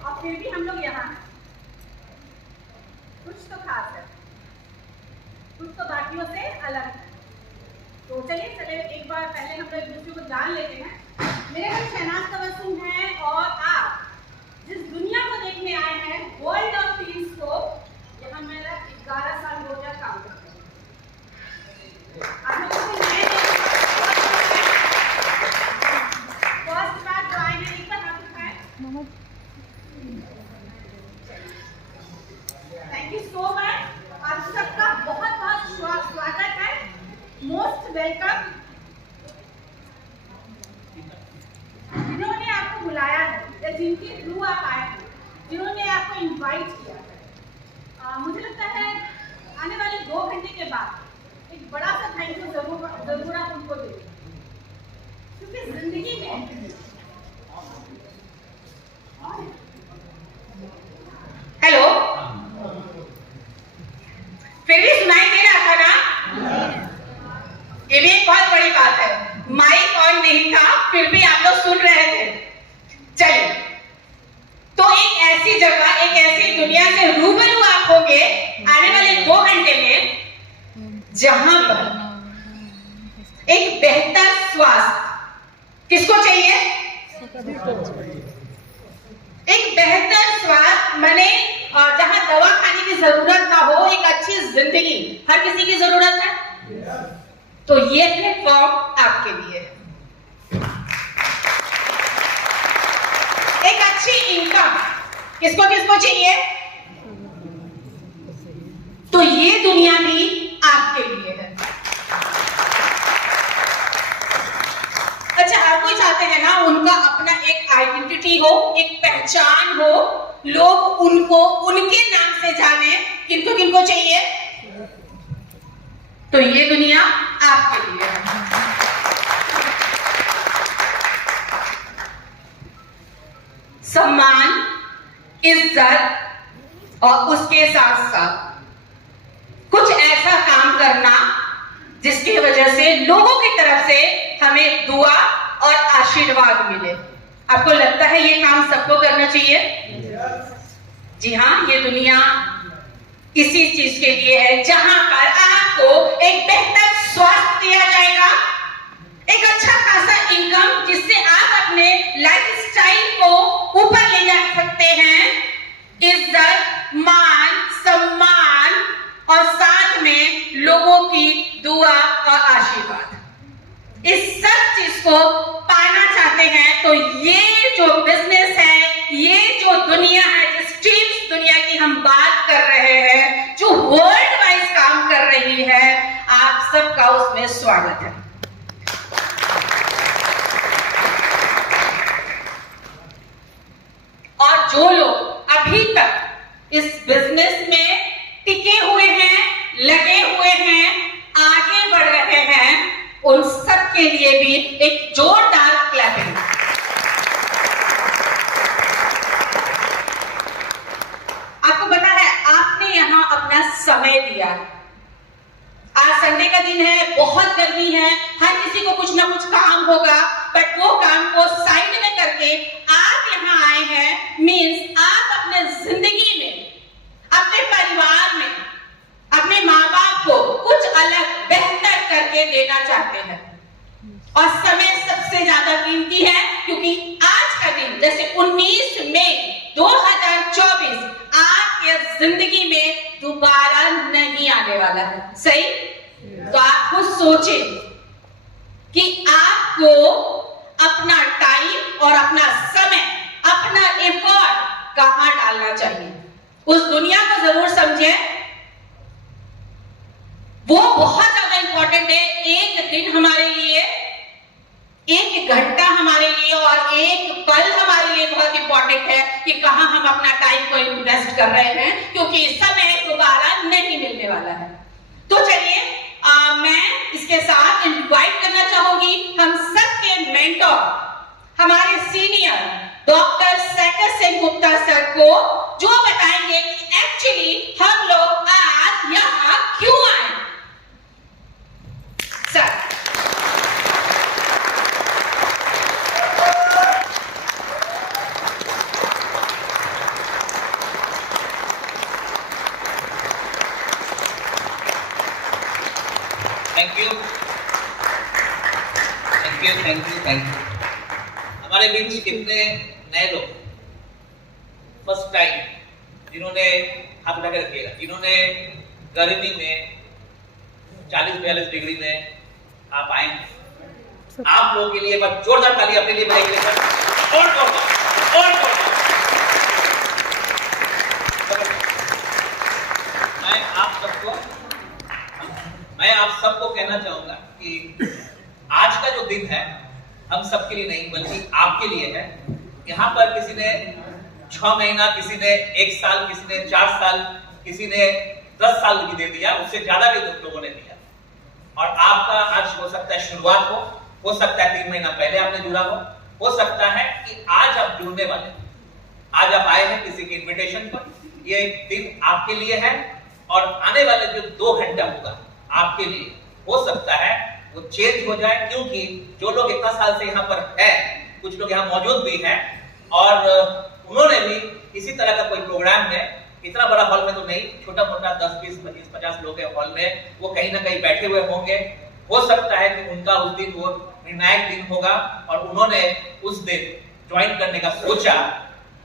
और फिर भी हम लोग यहाँ हैं। कुछ तो खास है, कुछ तो बाकियों से अलग है। तो चलिए एक बार पहले हम लोग एक दूसरे को जान लेते हैं। मेरे नाम शहनाज तबस्सुम है और आप जिस दुनिया को देखने आए हैं, वर्ल्ड ऑफ टीन्स को, यहाँ मेरा 11 साल हो गया काम करते हैं। आप लोगों को नए फर्स्ट बार जो आए हैं, एक बार हाथ उठाएं। Thank you so much. आप सबका बहुत बहुत स्वागत है, मोस्ट वेलकम। जिन्होंने आपको बुलाया है या जिनके थ्रू आप आए हैं, जिन्होंने आपको इनवाइट किया है, मुझे लगता है आने वाले 2 घंटे के बाद एक बड़ा सा थैंक यू जरूर आप उनको देंगे, क्योंकि जिंदगी में हेलो फिर भी सुनाई दे रहा था ना? ये भी एक बहुत बड़ी बात है। माइक ऑन नहीं था, फिर भी आप लोग सुन रहे थे। चलिए, तो एक ऐसी जगह, एक ऐसी दुनिया से रूबरू आप होंगे आने वाले 2 घंटे में, जहां पर एक बेहतर स्वास्थ्य किसको चाहिए? एक बेहतर स्वास्थ्य माने जहां दवा खाने की जरूरत ना हो, एक अच्छी जिंदगी हर किसी की जरूरत है। तो ये प्लेटफॉर्म आपके लिए है। एक अच्छी इनकम किसको किसको चाहिए? तो ये दुनिया भी आपके लिए है। अच्छा, हर कोई चाहते हैं ना उनका अपना एक आइडेंटिटी हो, एक पहचान हो, लोग उनको उनके नाम से जाने। किनको किनको चाहिए? तो ये दुनिया आपके लिए है। सम्मान, इज्जत और उसके साथ साथ कुछ ऐसा काम करना जिसकी वजह से लोगों की तरफ से हमें दुआ और आशीर्वाद मिले। आपको लगता है ये काम सबको करना चाहिए? जी हाँ, ये दुनिया इसी चीज के लिए है, जहां पर आपको एक बेहतर स्वास्थ्य दिया जाएगा, एक अच्छा खासा इनकम जिससे आप अपने लाइफस्टाइल को ऊपर ले जा सकते हैं, इज्जत, मान, सम्मान और साथ में लोगों की दुआ और आशीर्वाद। इस सब चीज को पाना चाहते हैं तो ये जो बिजनेस है, ये जो दुनिया है, जिस टीम्स दुनिया की हम बात कर रहे हैं, जो वर्ल्ड वाइज काम कर रही है, आप सबका उसमें स्वागत है। और जो लोग अभी तक इस बिजनेस में टिके हुए हैं, लगे हुए हैं, आगे बढ़ रहे हैं, उन सब के लिए भी एक जोरदार क्लैपिंग। आपको पता है, आपने यहां अपना समय दिया। आज संडे का दिन है, बहुत गर्मी है, हर किसी को कुछ ना कुछ काम होगा, बट वो काम को साइड में करके आप यहां आए हैं। मींस आप अपने जिंदगी में, अपने परिवार में, अपने माँ बाप को कुछ अलग बेहतर करके देना चाहते हैं। और समय सबसे ज्यादा कीमती है, क्योंकि आज का दिन, जैसे 19 मई 2024 आपके जिंदगी में दोबारा नहीं आने वाला है। सही? तो आप खुद सोचें कि आपको अपना टाइम और अपना समय, अपना एफर्ट कहां डालना चाहिए। उस दुनिया को जरूर समझें, वो बहुत ज्यादा इंपॉर्टेंट है। एक दिन हमारे लिए, एक घंटा हमारे लिए और एक पल हमारे लिए बहुत इंपॉर्टेंट है कि कहां हम अपना टाइम को इन्वेस्ट कर रहे हैं, क्योंकि समय दोबारा नहीं मिलने वाला है। तो चलिए, मैं इसके साथ इनवाइट करना चाहूंगी हम सबके मेंटोर, हमारे senior doctor Shekhar Singh Gupta sir को, जो बताएंगे कि एक्चुअली हम लोग आज यहाँ क्यों आए। Sir, thank you. हमारे बीच कितने नए लोग फर्स्ट टाइम जिन्होंने हाथ उठा के रखिएगा, जिन्होंने गर्मी में 40-42 डिग्री में आप आए, आप लोगों के लिए एक बार जोरदार ताली अपने लिए बजाइए सर। और मैं आप सबको कहना चाहूंगा कि आज का जो दिन है हम सबके लिए नहीं बल्कि आपके लिए है। यहाँ पर किसी ने 6 महीना, किसी ने 1 साल, किसी ने 4 साल, किसी ने 10 साल भी दे दिया, उससे ज्यादा भी लोगों ने दिया। और आपका आज हो सकता है शुरुआत हो सकता है 3 महीना पहले आपने जुड़ा हो सकता है कि आज आप जुड़ने वाले, आज आप आए हैं किसी के इन्विटेशन पर। ये दिन आपके लिए है और आने वाले जो 2 घंटा होगा आपके लिए हो सकता है वो चेंज हो जाए, क्योंकि जो लोग इतना साल से यहाँ पर है, कुछ लोग यहाँ मौजूद भी हैं और उन्होंने भी इसी तरह का कोई प्रोग्राम में, इतना बड़ा हॉल में तो नहीं, छोटा मोटा 10, 20, 25, 50 लोग के हॉल में वो कहीं ना कहीं बैठे हुए होंगे। हो सकता है कि उनका उस दिन वो निर्णायक दिन होगा और उन्होंने उस दिन ज्वाइन करने का सोचा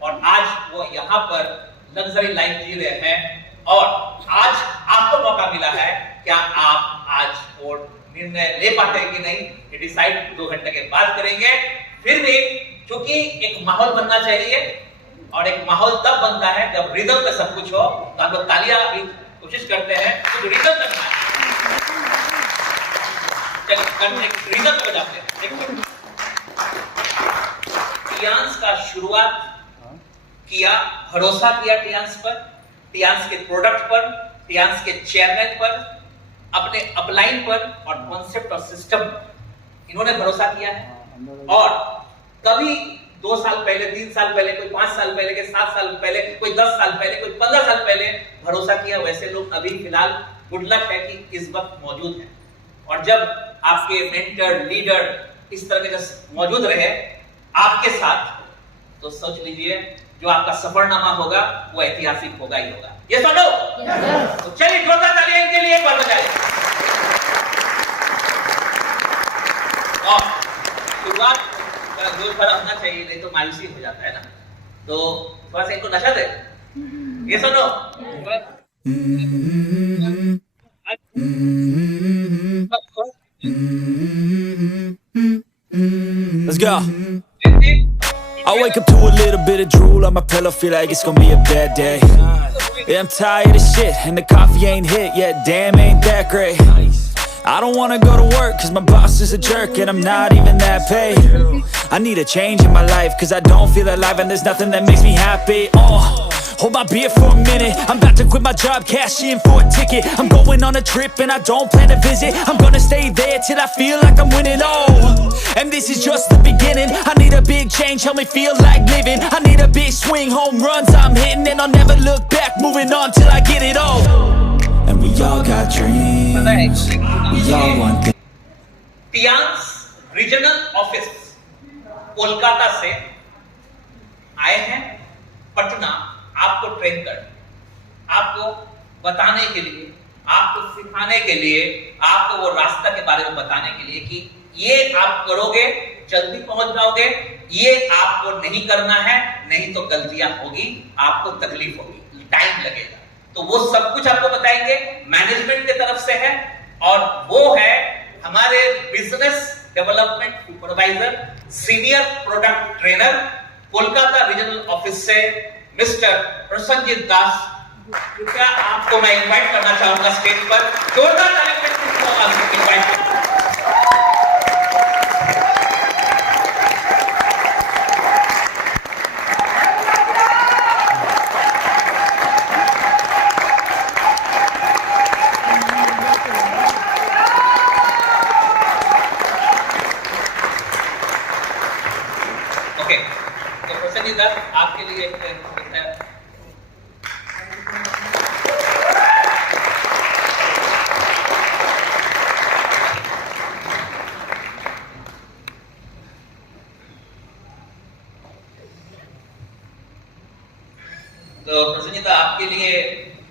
और आज वो यहाँ पर लग्जरी लाइफ जी रहे हैं। और आज आपको मौका मिला है, क्या आप आज वोट निर्णय ले पाते हैं कि नहीं, ये डिसाइड 2 घंटे के बाद करेंगे। फिर भी क्योंकि एक माहौल बनना चाहिए और एक माहौल तब बनता है जब रिदम पे सब कुछ हो, तो हम लोग तालियां भी कोशिश करते हैं कुछ रिदम करना है। रिदम पे बजाते हैं। टियांस का शुरुआत किया, भरोसा किया टियांस पर, टियांस के प्रोडक्ट पर, टियांस के चेयरमैन पर, अपने अपलाइन पर और कॉन्सेप्ट और सिस्टम इन्होंने भरोसा किया है। और कभी 2 साल पहले, 3 साल पहले, कोई 5 साल पहले, कोई 7 साल पहले, कोई 10 साल पहले, कोई 15 साल पहले भरोसा किया, वैसे लोग अभी फिलहाल गुड लक है कि इस वक्त मौजूद है। और जब आपके मेंटर, लीडर इस तरह के मौजूद रहे आपके साथ, तो सोच लीजिए जो आपका सफरनामा होगा वो ऐतिहासिक होगा ही होगा। ये सुनो, तो चलिए जोरदार तालियां इनके लिए एक बार बजाएं। और शुरुआत जोर भरा होना चाहिए, नहीं तो मायूसी हो जाता है ना, तो थोड़ा सा इनको नशा दे। ये सुनो, let's go. I wake up to a little bit of drool on my pillow, feel like it's gonna be a bad day. Yeah, I'm tired of shit and the coffee ain't hit yet, damn ain't that great. I don't wanna go to work cause my boss is a jerk and I'm not even that paid. I need a change in my life cause I don't feel alive and there's nothing that makes me happy. Hold my beer for a minute, I'm about to quit my job, cash in for a ticket. I'm going on a trip and I don't plan to visit, I'm gonna stay there till I feel like I'm winning. And this is just the beginning, I need a big change, help me feel like living. I need a big swing, home runs I'm hitting, and I'll never look back, moving on till I get it all. And we all got dreams, we all want things. Tiens regional office Kolkata से आए हैं पटना आपको train कर, आपको बताने के लिए, आपको सिखाने के लिए, आपको वो रास्ता के बारे में बताने के लिए कि ये आप करोगे जल्दी पहुंच जाओगे, ये आपको नहीं करना है, नहीं तो गलतियां होगी, आपको तकलीफ होगी, टाइम लगेगा। तो वो सब कुछ आपको बताएंगे, मैनेजमेंट की तरफ से है। और वो है हमारे business development supervisor, senior product trainer, Kolkata regional office से मिस्टर प्रसन्नजीत दास। कृपया आपको मैं इनवाइट करना चाहूंगा स्टेज पर, जोरदार तालियों से आपको इनवाइट करूंगा। ओके, तो प्रसन्नजीत दास आपके लिए तो प्रसन्नजीत आपके लिए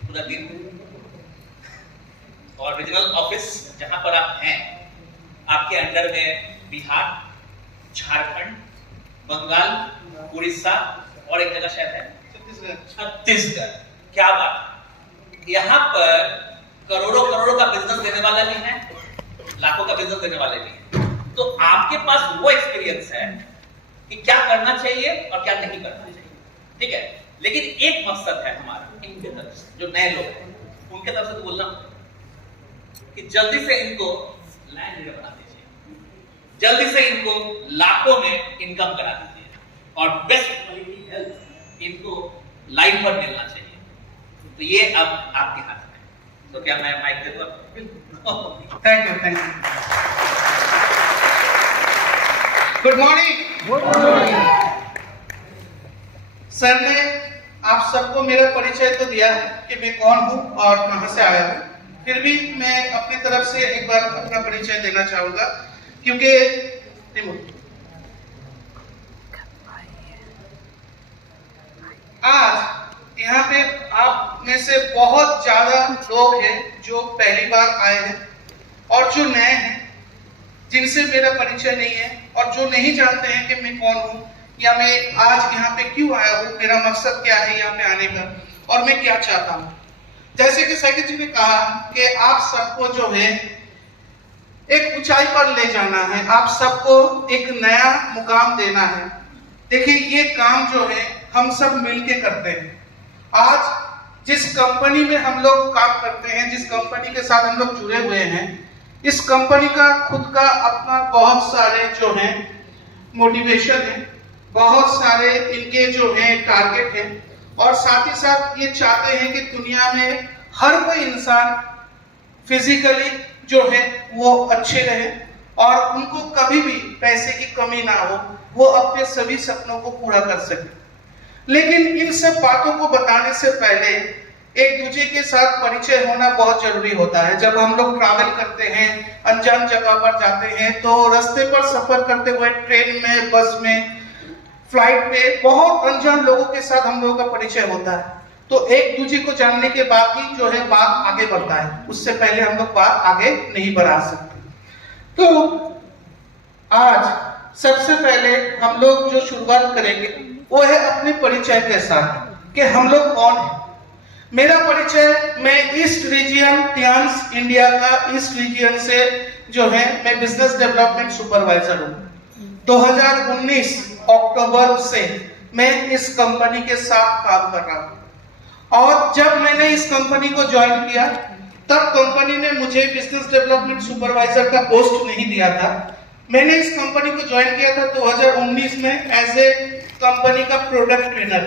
पूरा दिन और रीजनल ऑफिस जहां पर आप हैं, आपके अंडर में बिहार, झारखंड, बंगाल, उड़ीसा और एक जगह शायद है छत्तीसगढ़। क्या बात! यहाँ पर करोड़ों करोड़ों का बिजनेस देने वाला भी है, लाखों का बिजनेस देने वाले भी हैं। तो आपके पास वो एक्सपीरियंस है कि क्या करना चाहिए और क्या नहीं करना चाहिए, ठीक है। लेकिन एक मकसद है हमारा इनके तरफ से, जो नए लोग हैं उनके तरफ से तो बोलना कि जल्दी से इनको लैंड लीडर बना दीजिए, जल्दी से इनको लाखों में इनकम करा दीजिए और बेस्ट क्वालिटी हेल्थ इनको लाइन पर मिलना चाहिए। तो ये अब आपके हाथ में है। तो क्या मैं माइक दे दूं? Thank you. Good morning. Sir ने आप सबको मेरा परिचय तो दिया है कि मैं कौन हूं और कहां से आया हूं, फिर भी मैं अपनी तरफ से एक बार अपना परिचय देना चाहूंगा, क्योंकि आज यहाँ पे आप में से बहुत ज्यादा लोग हैं जो पहली बार आए हैं और जो नए हैं, जिनसे मेरा परिचय नहीं है और जो नहीं जानते हैं कि मैं कौन हूँ या मैं आज यहाँ पे क्यों आया हूँ, मेरा मकसद क्या है यहाँ पे आने का और मैं क्या चाहता हूँ। जैसे कि साइकिल जी ने कहा कि आप सबको जो है एक ऊंचाई पर ले जाना है, आप सबको एक नया मुकाम देना है। देखिए, ये काम जो है हम सब मिलके करते हैं। आज जिस कंपनी में हम लोग काम करते हैं, जिस कंपनी के साथ हम लोग जुड़े हुए हैं, इस कंपनी का खुद का अपना बहुत सारे जो है मोटिवेशन है, बहुत सारे इनके जो है टारगेट है और साथ ही साथ ये चाहते हैं कि दुनिया में हर कोई इंसान फिजिकली जो है वो अच्छे रहे और उनको कभी भी पैसे की कमी ना हो, वो अपने सभी सपनों को पूरा कर सके। लेकिन इन सब बातों को बताने से पहले एक दूसरे के साथ परिचय होना बहुत जरूरी होता है। जब हम लोग ट्रैवल करते हैं, अनजान जगह पर जाते हैं, तो रास्ते पर सफर करते हुए ट्रेन में, बस में, फ्लाइट पे बहुत अनजान लोगों के साथ हम लोगों का परिचय होता है। तो एक दूसरे को जानने के बाद ही जो है बात आगे बढ़ता है, उससे पहले हम लोग बात आगे नहीं बढ़ा सकते। तो आज सबसे पहले हम लोग जो शुरुआत करेंगे वो है अपने परिचय के साथ कि हम लोग कौन है। मेरा परिचय, मैं ईस्ट रीजियन टियान्स इंडिया का ईस्ट रीजियन से जो है मैं बिजनेस डेवलपमेंट सुपरवाइजर हूँ। 2019 अक्टूबर से मैं इस कंपनी के साथ काम कर रहा हूँ और जब मैंने इस कंपनी को ज्वाइन किया तब कंपनी ने मुझे बिजनेस डेवलपमेंट सुपरवाइजर का पोस्ट नहीं दिया था। मैंने इस कंपनी को ज्वाइन किया था 2019 में एज ए कंपनी का प्रोडक्ट ट्रेनर।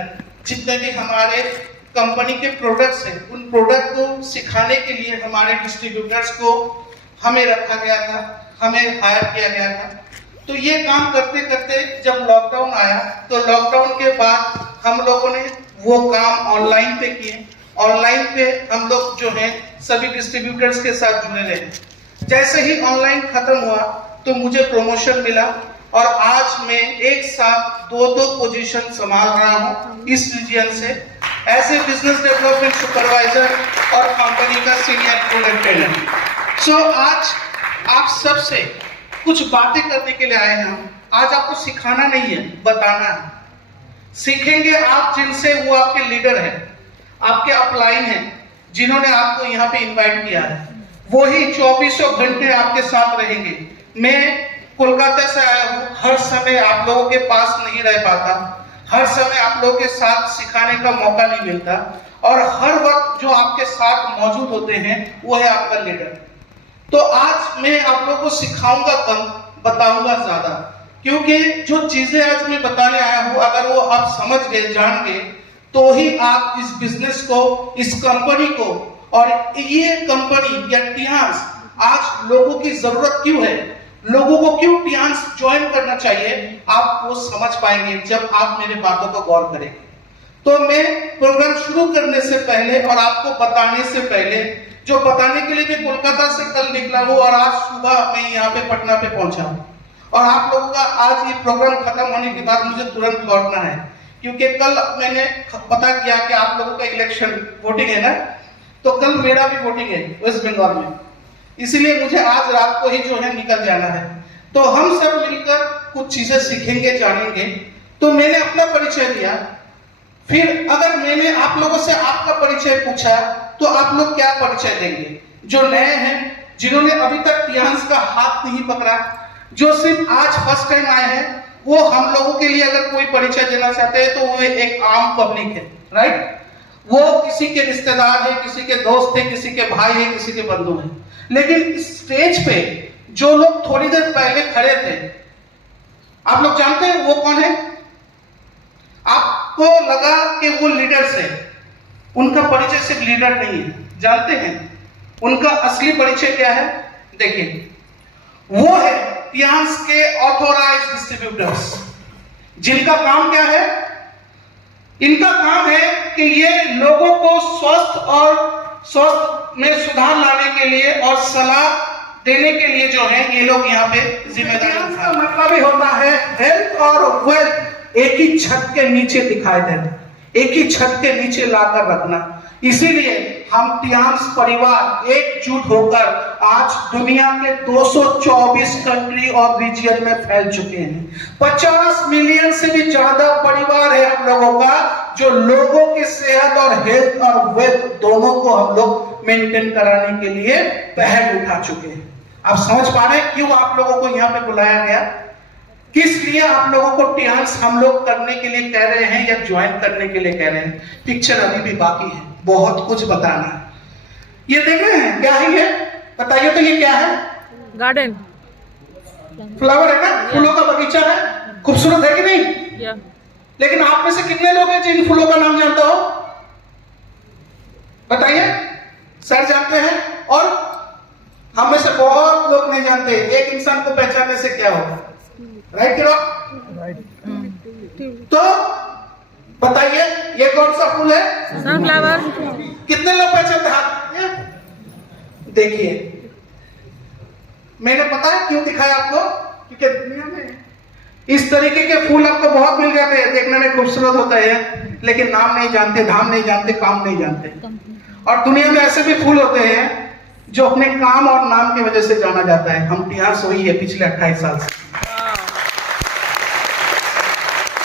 जितने भी हमारे कंपनी के प्रोडक्ट्स हैं उन प्रोडक्ट को सिखाने के लिए हमारे डिस्ट्रीब्यूटर्स को हमें रखा गया था, हमें हायर किया गया था। तो ये काम करते करते जब लॉकडाउन आया तो लॉकडाउन के बाद हम लोगों ने वो काम ऑनलाइन पे किए। ऑनलाइन पे हम लोग जो है सभी डिस्ट्रीब्यूटर्स के साथ जुड़े रहे। जैसे ही ऑनलाइन खत्म हुआ तो मुझे प्रमोशन मिला और आज मैं एक साथ दो पोजीशन संभाल रहा हूँ इस रीजन से, as a business development supervisor और कंपनी का सीनियर प्रोडक्ट ट्रेनर। सो आज आप सबसे कुछ बातें करने के लिए आए हैं। आज आपको सिखाना नहीं है, बताना है। सीखेंगे आप जिनसे, वो आपके लीडर हैं, आपके अपलाइन हैं, जिन्होंने आपको यहाँ पे इनवाइट किया है, वही 24 घंटे आपके साथ रहेंगे। मैं कोलकाता से आया हूँ, हर समय आप लोगों के पास नहीं रह पाता, हर समय आप लोगों के साथ सिखाने का मौका नहीं मिलता और हर वक्त जो आपके साथ मौजूद होते हैं वो है आपका लीडर। तो आज मैं आप लोगों को सिखाऊंगा कम, बताऊंगा ज्यादा, क्योंकि जो चीजें आज मैं बताने आया हूं अगर वो आप समझ गए, जान गए, तो ही आप इस बिजनेस को, इस कंपनी को, और ये कंपनी या टियान्स आज लोगों की जरूरत क्यों है, लोगों को क्यों टियान्स ज्वाइन करना चाहिए, आप वो समझ पाएंगे जब आप मेरे बातों को गौर करेंगे। तो मैं प्रोग्राम शुरू करने से पहले और आपको बताने से पहले, जो बताने के लिए मैं कोलकाता से कल निकला हूँ और आज सुबह मैं यहाँ पे पटना पे पहुंचा हूँ और आप लोगों का आज ये प्रोग्राम खत्म होने के बाद मुझे तुरंत लौटना है, क्योंकि कल मैंने पता किया कि आप लोगों का इलेक्शन वोटिंग है ना, तो कल मेरा भी वोटिंग है वेस्ट बंगाल में, इसलिए मुझे आज रात को ही जो है निकल जाना है। तो हम सब मिलकर कुछ चीजें सीखेंगे, जानेंगे। तो मैंने अपना परिचय दिया, फिर अगर मैंने आप लोगों से आपका परिचय पूछा तो आप लोग क्या परिचय देंगे? जो नए हैं, जिन्होंने अभी तक टियांस का हाथ नहीं पकड़ा, जो सिर्फ आज फर्स्ट टाइम आए हैं, वो हम लोगों के लिए अगर कोई परिचय देना चाहते हैं तो वो एक आम पब्लिक है, राइट? वो किसी के रिश्तेदार है, किसी के दोस्त है, किसी के भाई है, किसी के बंधु है। लेकिन इस स्टेज पे जो लोग थोड़ी देर पहले खड़े थे, आप लोग जानते हैं वो कौन है? आपको लगा कि वो लीडर्स है, उनका परिचय सिर्फ लीडर नहीं है। जानते हैं उनका असली परिचय क्या है? देखिए, वो है टियांस के ऑथोराइज्ड डिस्ट्रीब्यूटर्स, जिनका काम क्या है? इनका काम है कि ये लोगों को स्वस्थ में सुधार लाने के लिए और सलाह देने के लिए जो है ये लोग यहाँ पे जिम्मेदारी का मतलब ही होता है हेल्थ और वेल्थ एक ही छत के नीचे दिखाई देना, एक ही छत के नीचे लाकर रखना। इसीलिए हम टियांस परिवार एकजुट होकर आज दुनिया के 224 कंट्री और रीजन में फैल चुके हैं। 50 मिलियन से भी ज्यादा परिवार है हम लोगों का, जो लोगों की सेहत और हेल्थ और वेल्थ दोनों को हम लोग मेंटेन कराने के लिए पहल उठा चुके हैं। आप समझ पा रहे हैं क्यों आप लोगों को यहाँ पे बुलाया गया, किस लिए आप लोगों को टियांस हम लोग करने के लिए कह रहे हैं या ज्वाइन करने के लिए कह रहे हैं? पिक्चर अभी भी बाकी है, बहुत कुछ बताना है। ये देख रहे हैं क्या है? ये बताइए तो, ये क्या है? गार्डन, फ्लावर है ना, फूलों का बगीचा है। खूबसूरत है कि नहीं? लेकिन आप में से कितने लोग हैं जिन फूलों का नाम जानते हो? बताइए। सर जानते हैं, और हम में से बहुत लोग नहीं जानते। एक इंसान को पहचानने से क्या होगा? राइट कि रॉन्ग? तो बताइए ये कौन सा फूल है? सनफ्लावर। कितने लोग पहचानते हैं? देखिए, मैंने पता है क्यों दिखाया आपको, क्योंकि दुनिया में इस तरीके के फूल आपको बहुत मिल जाते हैं, देखने में खूबसूरत होता है, लेकिन नाम नहीं जानते, धाम नहीं जानते, काम नहीं जानते। और दुनिया में ऐसे भी फूल होते हैं जो अपने काम और नाम की वजह से जाना जाता है। हम टियांस वही है पिछले 28 साल से।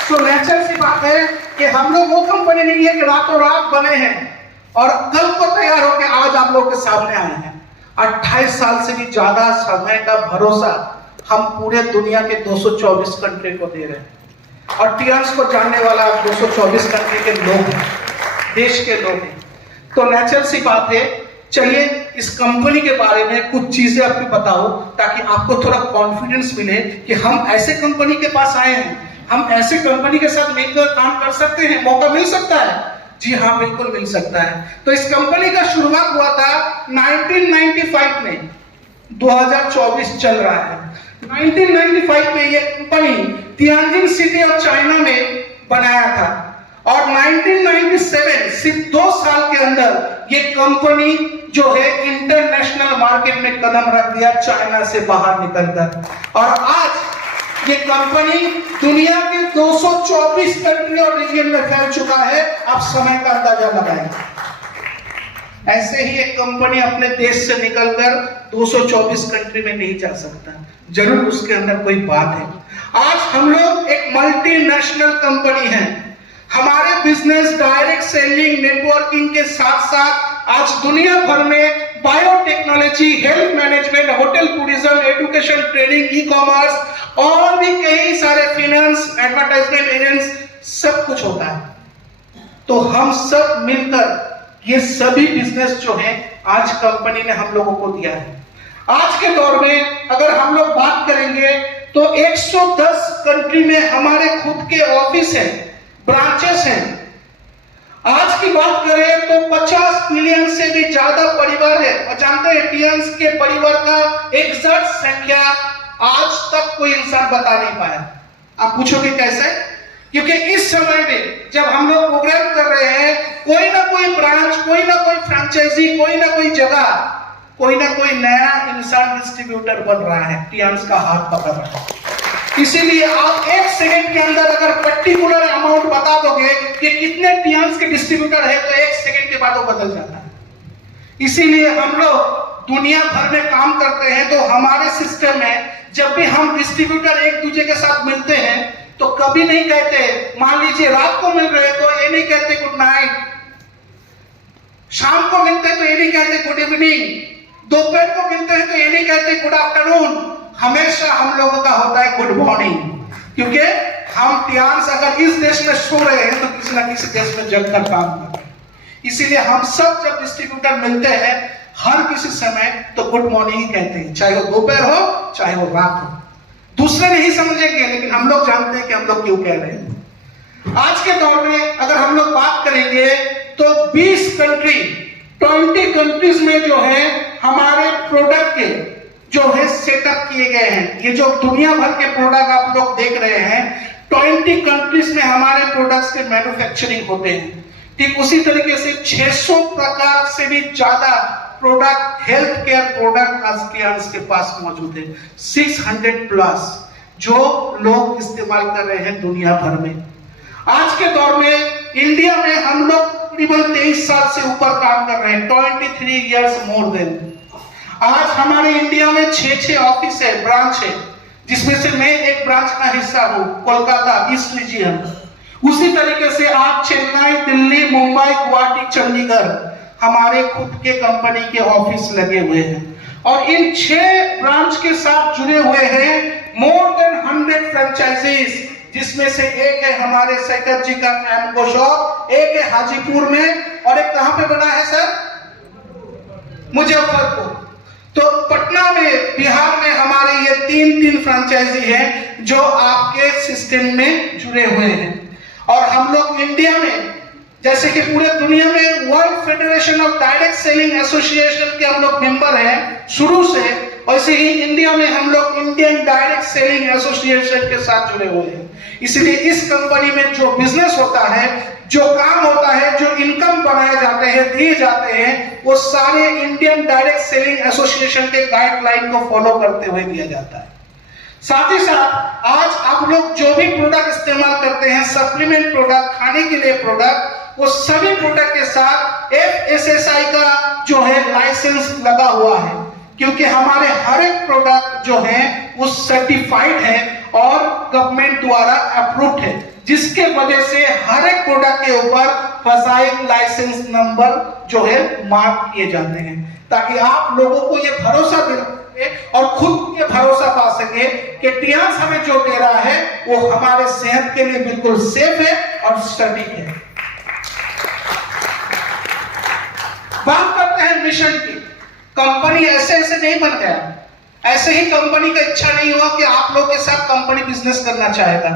तो नेचर सी बात है कि हम लोग वो कंपनी नहीं है कि रातों रात बने हैं और कल को तैयार होकर आज आप लोग के सामने आए हैं। 28 साल से भी ज्यादा समय का भरोसा हम पूरे दुनिया के 224 कंट्री को दे रहे हैं, और टियांस को जानने वाला 224 कंट्री के लोग हैं, देश के लोग हैं। तो नेचर सी बात है, चलिए इस कंपनी के बारे में कुछ चीजें आपको बताओ ताकि आपको थोड़ा कॉन्फिडेंस मिले कि हम ऐसे कंपनी के पास आए हैं, हम ऐसे कंपनी के साथ मिलकर काम कर सकते हैं, मौका मिल सकता है। जी हाँ, बिल्कुल मिल सकता है। तो इस कंपनी का शुरुआत हुआ था 1995 में, 2024 चल रहा है। 1995 में ये company Tianjin city of China में बनाया था, और 1997 सिर्फ 2 साल के अंदर ये कंपनी जो है इंटरनेशनल मार्केट में कदम रख दिया, चाइना से बाहर निकलकर। और आज ये कंपनी दुनिया के 224 कंट्री और रीजन में फैल चुका है। आप समय का अंदाजा लगाएं। ऐसे ही एक कंपनी अपने देश से निकलकर 224 कंट्री में नहीं जा सकता, जरूर उसके अंदर कोई बात है। आज हम लोग एक मल्टीनेशनल कंपनी है। हमारे बिजनेस डायरेक्ट सेलिंग, नेटवर्किंग के साथ साथ आज दुनिया भर में biotechnology, health management, hotel tourism, education, training, e commerce और भी कई सारे फिनेंस, एडवर्टाइजमेंट एजेंट्स, सब कुछ होता है। तो हम सब मिलकर ये सभी बिजनेस जो है आज कंपनी ने हम लोगों को दिया है। आज के दौर में अगर हम लोग बात करेंगे तो 110 कंट्री में हमारे खुद के ऑफिस हैं, ब्रांचेस हैं। आज की बात करें तो 50 मिलियन से भी ज्यादा परिवार है, और जानते हैं टियांस के परिवार का एग्जैक्ट संख्या आज तक कोई इंसान बता नहीं पाया। आप पूछोगे कैसे? क्योंकि इस समय में जब हम लोग प्रोग्राम कर रहे हैं, कोई ना कोई ब्रांच, कोई ना कोई फ्रेंचाइजी, कोई ना कोई जगह, कोई ना कोई नया इंसान डिस्ट्रीब्यूटर बन रहा है, टियांस का हाथ पकड़ रहा है। इसीलिए आप 1 सेकंड के अंदर अगर पर्टिकुलर अमाउंट बता दोगे कि कितने टियांस के डिस्ट्रीब्यूटर है, तो 1 सेकंड के बाद वो बदल जाता है। इसीलिए हम लोग दुनिया भर में काम करते हैं, तो हमारे सिस्टम में जब भी हम डिस्ट्रीब्यूटर एक दूसरे के साथ मिलते हैं तो कभी नहीं कहते, मान लीजिए रात को मिल रहे तो ये नहीं कहते गुड नाइट, शाम को मिलते हैं तो ये नहीं कहते गुड इवनिंग, दोपहर को मिलते हैं तो ये नहीं कहते गुड आफ्टरनून, हमेशा हम लोगों का होता है गुड मॉर्निंग। क्योंकि हम टियान्स अगर इस देश में सो रहे हैं तो किसी न किसी देश में जगकर काम कर रहे हैं। इसीलिए हम सब जब डिस्ट्रीब्यूटर मिलते हैं हर किसी समय तो गुड मॉर्निंग ही कहते हैं, चाहे वो दोपहर हो चाहे वो रात हो। दूसरे नहीं समझेंगे लेकिन हम लोग जानते हैं कि हम लोग क्यों कह रहे हैं। आज के दौर में अगर हम लोग बात करेंगे तो 20 कंट्रीज में जो है हमारे प्रोडक्ट के जो है सेटअप किए गए हैं। ये जो दुनिया भर के प्रोडक्ट आप लोग देख रहे हैं 20 कंट्रीज में हमारे प्रोडक्ट्स के मैन्युफैक्चरिंग होते हैं। ठीक उसी तरीके से 600 प्रकार से भी ज्यादा प्रोडक्ट, हेल्थ केयर प्रोडक्ट आज टियान्स के पास मौजूद है। 600 प्लस जो लोग इस्तेमाल कर रहे हैं दुनिया भर में। आज के दौर में इंडिया में हम लोग तकरीबन 23 साल से ऊपर काम कर रहे हैं, 23 years मोर देन। आज हमारे इंडिया में 6 ऑफिस है, ब्रांच है, जिसमें से मैं एक ब्रांच का हिस्सा हूं, कोलकाता ईस्ट रीजन। उसी तरीके से आप चेन्नई, दिल्ली, मुंबई, गुवाहाटी, चंडीगढ़ हमारे खुद के कंपनी के ऑफिस लगे हुए हैं। और इन 6 ब्रांच के साथ जुड़े हुए हैं मोर देन 100 फ्रेंचाइजीज, जिसमें से एक है हमारे शेखर जी का एमको शॉप, एक है हाजीपुर में और एक कहां पे बना है सर, मुजफ्फरपुर। तो पटना में, बिहार में हमारे ये 3 फ्रेंचाइजी हैं जो आपके सिस्टम में जुड़े हुए हैं। और हम लोग इंडिया में जैसे कि पूरे दुनिया में world federation of direct selling association के हम लोग मेंबर हैं शुरू से, वैसे ही इंडिया में हम लोग इंडियन डायरेक्ट सेलिंग एसोसिएशन के साथ जुड़े हुए हैं। इसलिए इस कंपनी में जो बिजनेस होता है, जो काम होता है, जो इनकम बनाए जाते हैं, दिए जाते हैं, वो सारे इंडियन डायरेक्ट सेलिंग एसोसिएशन के गाइडलाइन को फॉलो करते हुए दिया जाता है। साथ ही साथ आज आप लोग जो भी प्रोडक्ट इस्तेमाल करते हैं, सप्लीमेंट प्रोडक्ट, खाने के लिए प्रोडक्ट, वो सभी प्रोडक्ट के साथ FSSAI का जो है लाइसेंस लगा हुआ है। क्योंकि हमारे हर एक प्रोडक्ट जो है वो सर्टिफाइड है और गवर्नमेंट द्वारा अप्रूव्ड है, जिसके वजह से हर एक प्रोडक्ट के ऊपर फसाइल लाइसेंस नंबर जो है मार्क किए जाते हैं, ताकि आप लोगों को ये भरोसा दिला और खुद ये भरोसा पा सके कि टियान्स हमें जो दे रहा है वो हमारे सेहत के लिए बिल्कुल सेफ है और सटीक है। बात करते हैं मिशन की। कंपनी ऐसे नहीं बन गया, ऐसे ही कंपनी का इच्छा नहीं हुआ कि आप लोगों के साथ कंपनी बिजनेस करना चाहेगा।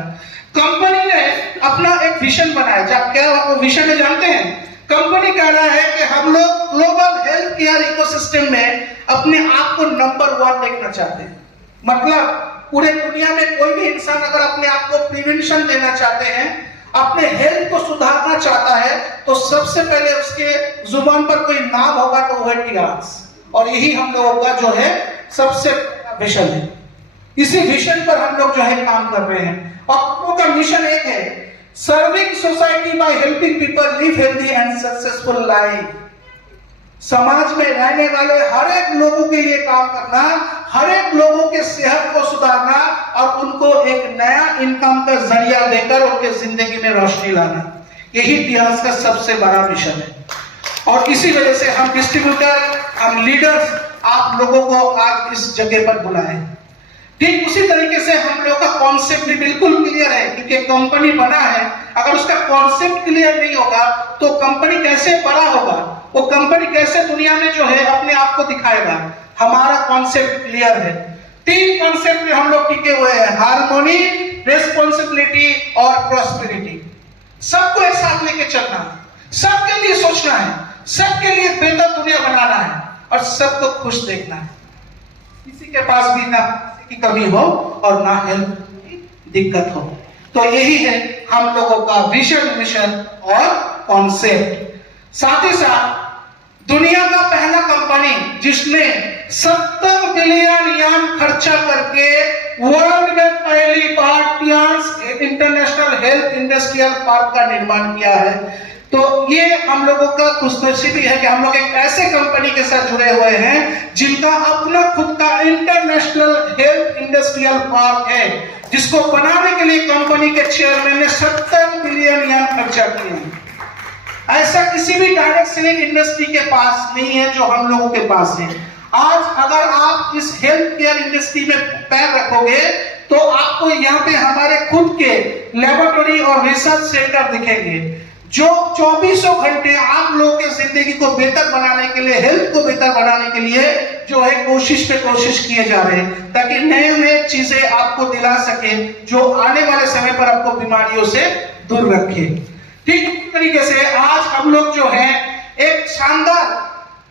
कंपनी ने अपना एक विजन बनाया। जब क्या विजन है जानते हैं? कंपनी कह रहा है कि हम लोग ग्लोबल हेल्थ केयर इकोसिस्टम में अपने आप को नंबर 1 देखना चाहते हैं। मतलब पूरे दुनिया में कोई भी इंसान अगर अपने आप को प्रिवेंशन देना चाहते हैं, अपने हेल्थ को सुधारना चाहता है, तो सबसे पहले उसके जुबान पर कोई नाम होगा तो वह टियान्स। और यही हम लोगों का जो है सबसे विजन है। इसी विजन पर हम लोग जो है काम कर रहे हैं। और हम लोग का मिशन एक है, serving society by helping people live healthy and successful life. समाज में रहने वाले हर एक लोगों के लिए काम करना, हर एक लोगों के सेहत को सुधारना और उनको एक नया इनकम का जरिया देकर उनके जिंदगी में रोशनी लाना, यही टियान्स का सबसे बड़ा मिशन है। और इसी वजह से हम डिस्ट्रीब्यूटर, हम लीडर्स आप लोगों को आज इस जगह पर बुलाए। ठीक उसी तरीके से हम लोग का कॉन्सेप्ट भी बिल्कुल क्लियर है, क्योंकि कंपनी बना है, अगर उसका कॉन्सेप्ट क्लियर नहीं होगा तो कंपनी कैसे बड़ा होगा, वो कंपनी कैसे दुनिया में जो है अपने आप को दिखाएगा। हमारा कॉन्सेप्ट क्लियर है। 3 कॉन्सेप्ट में हम लोग टिके हुए हैं, हार्मोनी, रेस्पॉन्सिबिलिटी और प्रॉस्पेरिटी। सबको एक साथ लेके चलना है, सबके लिए सोचना है, सबके लिए बेहतर दुनिया बनाना है और सबको खुश देखना है। किसी के पास भी ना की कमी हो और ना हेल्थ की दिक्कत हो। तो यही है हम लोगों का विजन, मिशन और कॉन्सेप्ट। साथ ही साथ दुनिया का पहला कंपनी जिसने 70 बिलियन यान खर्चा करके वर्ल्ड में पहली बार टियान्स इंटरनेशनल हेल्थ इंडस्ट्रियल पार्क का निर्माण किया है। तो ये हम लोगों का खुशनसीबी है कि हम लोग एक ऐसे कंपनी के साथ जुड़े हुए हैं जिनका अपना खुद का इंटरनेशनल हेल्थ इंडस्ट्रियल पार्क है, जिसको बनाने के लिए कंपनी के चेयरमैन ने 70 बिलियन येन खर्चा किए हैं। ऐसा किसी भी डायरेक्ट सेलिंग इंडस्ट्री के पास नहीं है जो हम लोगों के पास है। आज अगर आप इस हेल्थ केयर इंडस्ट्री में पैर रखोगे तो आपको यहाँ पे हमारे खुद के लेबोरेटरी और रिसर्च सेंटर दिखेंगे जो 24 घंटे आप लोगों की जिंदगी को बेहतर बनाने के लिए, हेल्थ को बेहतर बनाने के लिए जो है कोशिश पे कोशिश किए जा रहे हैं, ताकि नए नए चीजें आपको दिला सके जो आने वाले समय पर आपको बीमारियों से दूर रखे। ठीक इस तरीके से आज हम लोग जो है एक शानदार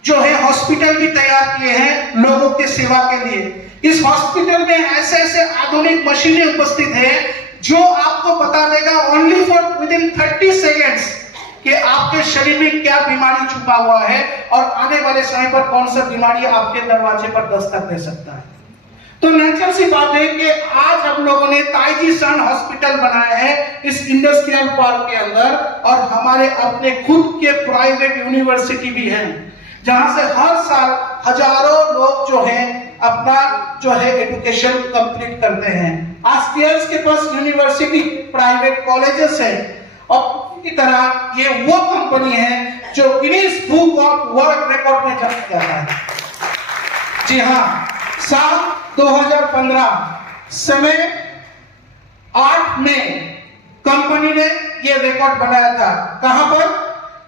जो है हॉस्पिटल भी तैयार किए हैं लोगों की सेवा के लिए। इस हॉस्पिटल में ऐसे ऐसे आधुनिक मशीनें उपस्थित हैं जो आपको बता देगा ओनली फॉर विदिन 30 सेकेंड्स कि आपके शरीर में क्या बीमारी छुपा हुआ है और आने वाले समय पर कौन सा बीमारी आपके दरवाजे पर दस्तक दे सकता है। तो नेचुरल सी बात है कि आज हम लोगों ने ताइजी सन हॉस्पिटल बनाया है इस इंडस्ट्रियल पार्क के अंदर, और हमारे अपने खुद के प्राइवेट यूनिवर्सिटी भी है जहां से हर साल हजारों लोग जो हैं अपना जो है एजुकेशन कंप्लीट करते हैं। आसपास के पास यूनिवर्सिटी, प्राइवेट कॉलेजेस है, और की तरह ये वो कंपनी है जो Guinness book of world record में जाना जाता है। जी हाँ, साल 2015 समय 8 में कंपनी ने ये रिकॉर्ड बनाया था। कहां पर?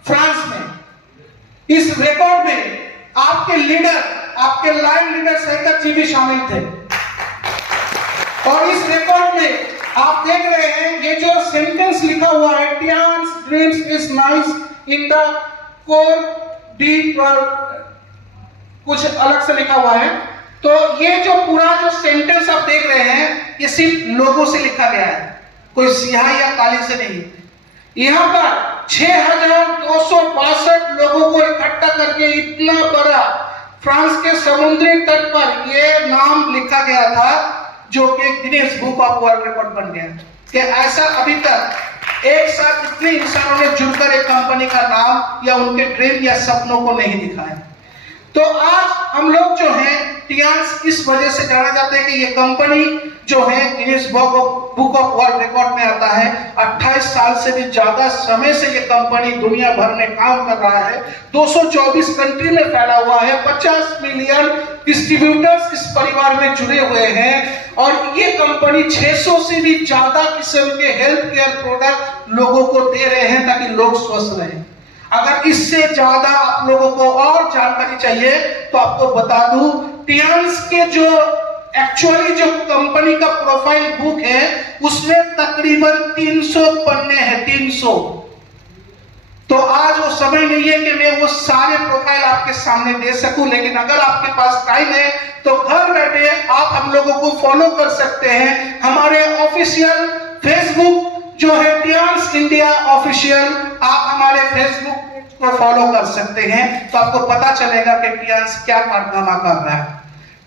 फ्रांस में। इस रिकॉर्ड में आपके लीडर, आपके लाइन लीडर सहित जी भी शामिल थे। और इस रिकॉर्ड में आप देख रहे हैं ये जो सेंटेंस लिखा हुआ है, Tiens dreams is nice in the core deep, कुछ अलग से लिखा हुआ है। तो ये जो पूरा जो सेंटेंस आप देख रहे हैं ये सिर्फ लोगों से लिखा गया है, कोई स्याही या काली से नहीं। यहाँ पर 6262 लोगों को इकट्ठा करके इतना बड़ा फ्रांस के समुद्री तट पर ये नाम लिखा गया था जो कि Guinness book of world record बन गया कि ऐसा अभी तक एक साथ इतने इंसानों ने जुड़कर एक कंपनी का नाम या उनके ड्रीम या सपनों को नहीं दिखाया। तो आज हम लोग जो हैं टियान्स इस वजह से जाना जाता है कि ये कंपनी जो है Guinness book of world record में आता है। 28 साल से भी ज्यादा समय से ये कंपनी दुनिया भर में काम कर रहा है, 224 कंट्री में फैला हुआ है, 50 मिलियन डिस्ट्रीब्यूटर्स इस परिवार में जुड़े हुए हैं, और ये कंपनी 600 से भी ज्यादा किस्म के हेल्थ केयर प्रोडक्ट लोगों को दे रहे हैं ताकि लोग स्वस्थ रहें। अगर इससे ज्यादा आप लोगों को और जानकारी चाहिए तो आपको बता दूं, टियान्स के जो एक्चुअली जो कंपनी का प्रोफाइल बुक है उसमें तकरीबन 300 पन्ने हैं, 300। तो आज वो समय नहीं है कि मैं वो सारे प्रोफाइल आपके सामने दे सकूं, लेकिन अगर आपके पास टाइम है तो घर बैठे आप हम लोगों को फॉलो कर सकते हैं। हमारे ऑफिशियल फेसबुक जो है टियान्स इंडिया ऑफिशियल, आप हमारे फेसबुक पेज को फॉलो कर सकते हैं, तो आपको पता चलेगा कि टियान्स क्या कारनामा कर रहा है।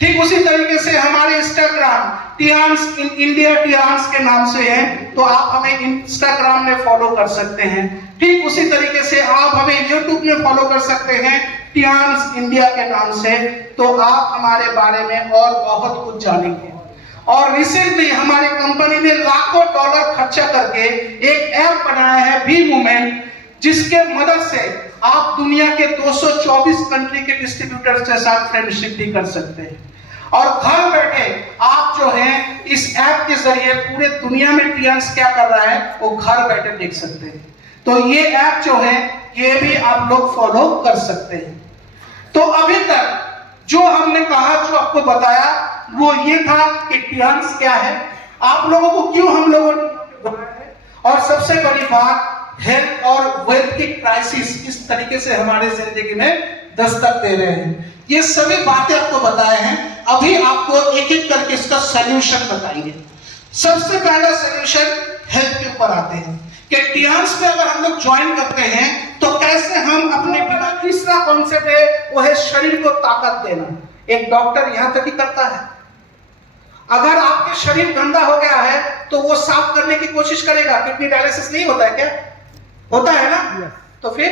ठीक उसी तरीके से हमारे इंस्टाग्राम टियान्स इंडिया टियान्स के नाम से है, तो आप हमें इंस्टाग्राम में फॉलो कर सकते हैं। ठीक उसी तरीके से आप हमें यूट्यूब में फॉलो कर सकते हैं टियान्स इंडिया के नाम से, तो आप हमारे बारे में और बहुत कुछ जानेंगे। और रिसेंटली हमारी कंपनी ने लाखों डॉलर खर्चा करके एक ऐप बनाया है बी मूवमेंट, जिसके मदद से आप दुनिया के 224 कंट्री के डिस्ट्रीब्यूटर्स के साथ फ्रेंडशिप भी कर सकते हैं, और घर बैठे आप जो है इस ऐप के जरिए पूरे दुनिया में टियान्स क्या कर रहा है वो घर बैठे देख सकते हैं। तो ये ऐप जो है ये भी आप लोग फॉलो कर सकते हैं। तो अभी तक जो हमने कहा, जो आपको बताया, वो ये था कि टियान्स क्या है, आप लोगों को क्यों हम लोगों ने बुलाया है, और सबसे बड़ी बात हेल्थ और वेल्थ की क्राइसिस किस तरीके से हमारे जिंदगी में दस्तक दे रहे हैं, ये सभी बातें आपको बताए हैं। अभी आपको एक एक करके इसका सॉल्यूशन बताएंगे। सबसे पहला सॉल्यूशन हेल्थ के ऊपर आते हैं कि टियान्स में अगर हम लोग ज्वाइन करते हैं तो कैसे हम अपने बीमारी, तीसरा कॉन्सेप्ट है वो है शरीर को ताकत देना। एक डॉक्टर यहां तक ही करता है, अगर आपके शरीर गंदा हो गया है तो वो साफ करने की कोशिश करेगा। किडनी डायलिसिस नहीं होता है क्या? होता है ना? तो फिर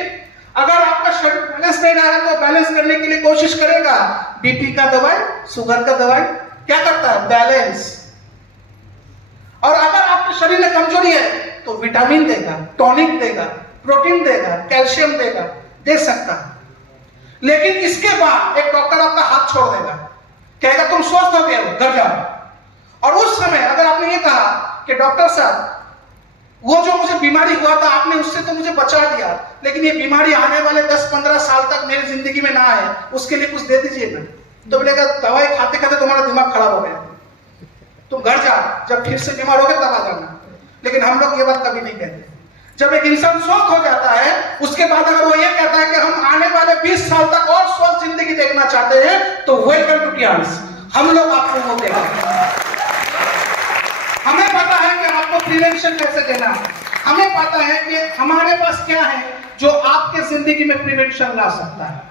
अगर आपका शरीर बैलेंस नहीं रहा है तो बैलेंस करने के लिए कोशिश करेगा, बीपी का दवाई, शुगर का दवाई क्या करता है? बैलेंस। और अगर आपके शरीर में कमजोरी है तो विटामिन देगा, टॉनिक देगा, प्रोटीन देगा, कैल्शियम देगा, दे सकता है। लेकिन इसके बाद एक डॉक्टर आपका हाथ छोड़ देगा, कहेगा तुम स्वस्थ हो गए हो, घर जाओ। और उस समय अगर आपने ये कहा कि डॉक्टर साहब वो जो मुझे बीमारी हुआ था आपने उससे तो मुझे बचा दिया, लेकिन ये बीमारी आने वाले 10-15 साल तक मेरी जिंदगी में ना आए, उसके लिए कुछ दे दीजिए ना। तो बोलेगा दवाई खाते खाते तुम्हारा दिमाग खराब हो गया, तुम घर जाओ, जब फिर से बीमार हो गए तब आ जाना। लेकिन हम लोग ये बात कभी नहीं कहते। जब एक इंसान स्वस्थ हो जाता है उसके बाद अगर वो ये कहता है कि हम आने वाले 20 साल तक और स्वस्थ जिंदगी देखना चाहते हैं तो वेलकम टू टियांस, हम लोग आपको वो देंगे। हमें पता है कि आपको प्रिवेंशन कैसे देना है, हमें पता है कि हमारे पास क्या है जो आपके जिंदगी में प्रिवेंशन ला सकता है।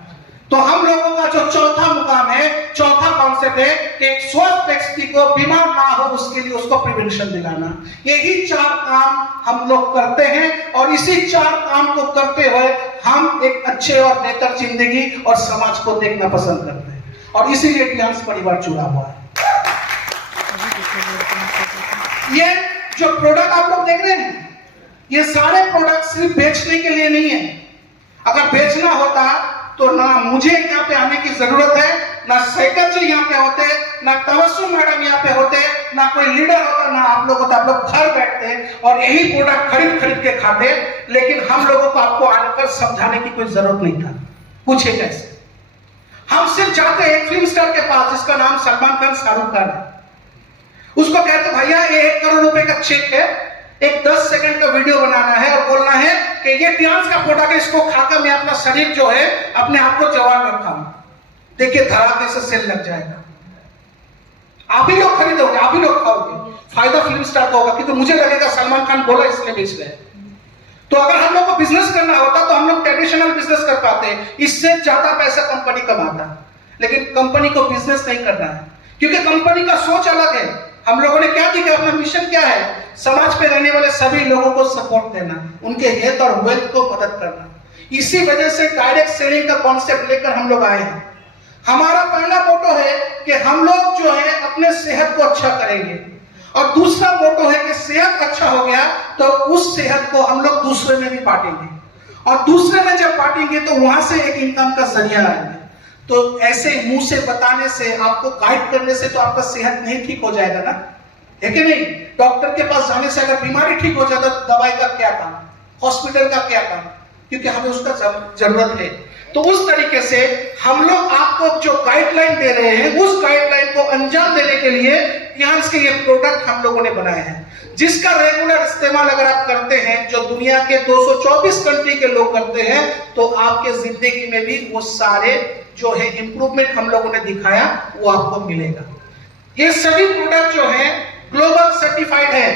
तो हम लोगों का जो चौथा मुकाम है, चौथा कॉन्सेप्ट है कि एक स्वस्थ व्यक्ति को बीमार ना हो उसके लिए उसको प्रिवेंशन दिलाना। यही 4 काम हम लोग करते हैं और इसी 4 काम को करते हुए हम एक अच्छे और बेहतर जिंदगी और समाज को देखना पसंद करते हैं, और इसीलिए टियांस परिवार जुड़ा हुआ है। ये जो प्रोडक्ट आप लोग देख रहे हैं, ये सारे प्रोडक्ट सिर्फ बेचने के लिए नहीं है। अगर बेचना होता तो ना मुझे यहाँ पे आने की जरूरत है, ना सैकत जी यहाँ पे होते, ना तवस्सुम मैडम यहाँ पे होते, ना कोई लीडर होता, ना आप लोग होता। आप लोग घर बैठते और यही प्रोडक्ट खरीद के खाते। लेकिन हम लोगों को आपको आकर समझाने की कोई जरूरत नहीं था। पूछे कैसे? हम सिर्फ जाते हैं फिल्म स्टार के पास जिसका नाम सलमान खान, शाहरुख खान है, उसको कहते भैया ये 1 करोड़ रुपए का चेक है, एक 10 सेकंड का वीडियो बनाना है और बोलना है कि ये टियांस का प्रोडक्ट है, इसको खाकर मैं अपना शरीर जो है अपने आप को जवान रखा हूं। देखिए धड़ाके से सेल लग जाएगा, आप ही लोग खरीदोगे, आप ही लोग खाओगे, फायदा फिल्म स्टार का होगा, क्योंकि मुझे लगेगा सलमान खान बोला इसलिए बेच रहे हैं। तो अगर हम लोग को बिजनेस करना होता तो हम लोग ट्रेडिशनल बिजनेस कर पाते, इससे ज्यादा पैसा कंपनी कमाता। लेकिन कंपनी को बिजनेस नहीं करना है क्योंकि कंपनी का सोच अलग है। हम लोगों ने क्या किया, अपना मिशन क्या है? समाज पे रहने वाले सभी लोगों को सपोर्ट देना, उनके हेल्थ और वेल्थ को मदद करना। इसी वजह से डायरेक्ट सेलिंग का कॉन्सेप्ट लेकर हम लोग आए हैं। हमारा पहला मोटो है कि हम लोग जो है अपने सेहत को अच्छा करेंगे, और दूसरा मोटो है कि सेहत अच्छा हो गया तो उस सेहत को हम लोग दूसरे में भी बांटेंगे, और दूसरे में जब बांटेंगे तो वहां से एक इनकम का जरिया आएगा। तो ऐसे मुंह से बताने से, आपको गाइड करने से तो आपका सेहत नहीं ठीक हो जाएगा ना, है कि नहीं? डॉक्टर के पास जाने से अगर बीमारी ठीक हो जाता तो दवाई का क्या काम, हॉस्पिटल का क्या काम, क्योंकि हमें उसका जरूरत है। तो उस तरीके से हम लोग आपको जो गाइडलाइन दे रहे हैं उस गाइडलाइन को अंजाम देने के लिए टियांस के ये प्रोडक्ट हम लोगों ने बनाए हैं, जिसका रेगुलर इस्तेमाल अगर आप करते हैं, जो दुनिया के 224 कंट्री के लोग करते हैं, तो आपके जिंदगी में भी वो सारे जो है इंप्रूवमेंट हम लोगों ने दिखाया वो आपको मिलेगा। ये सभी प्रोडक्ट जो है ग्लोबल सर्टिफाइड है,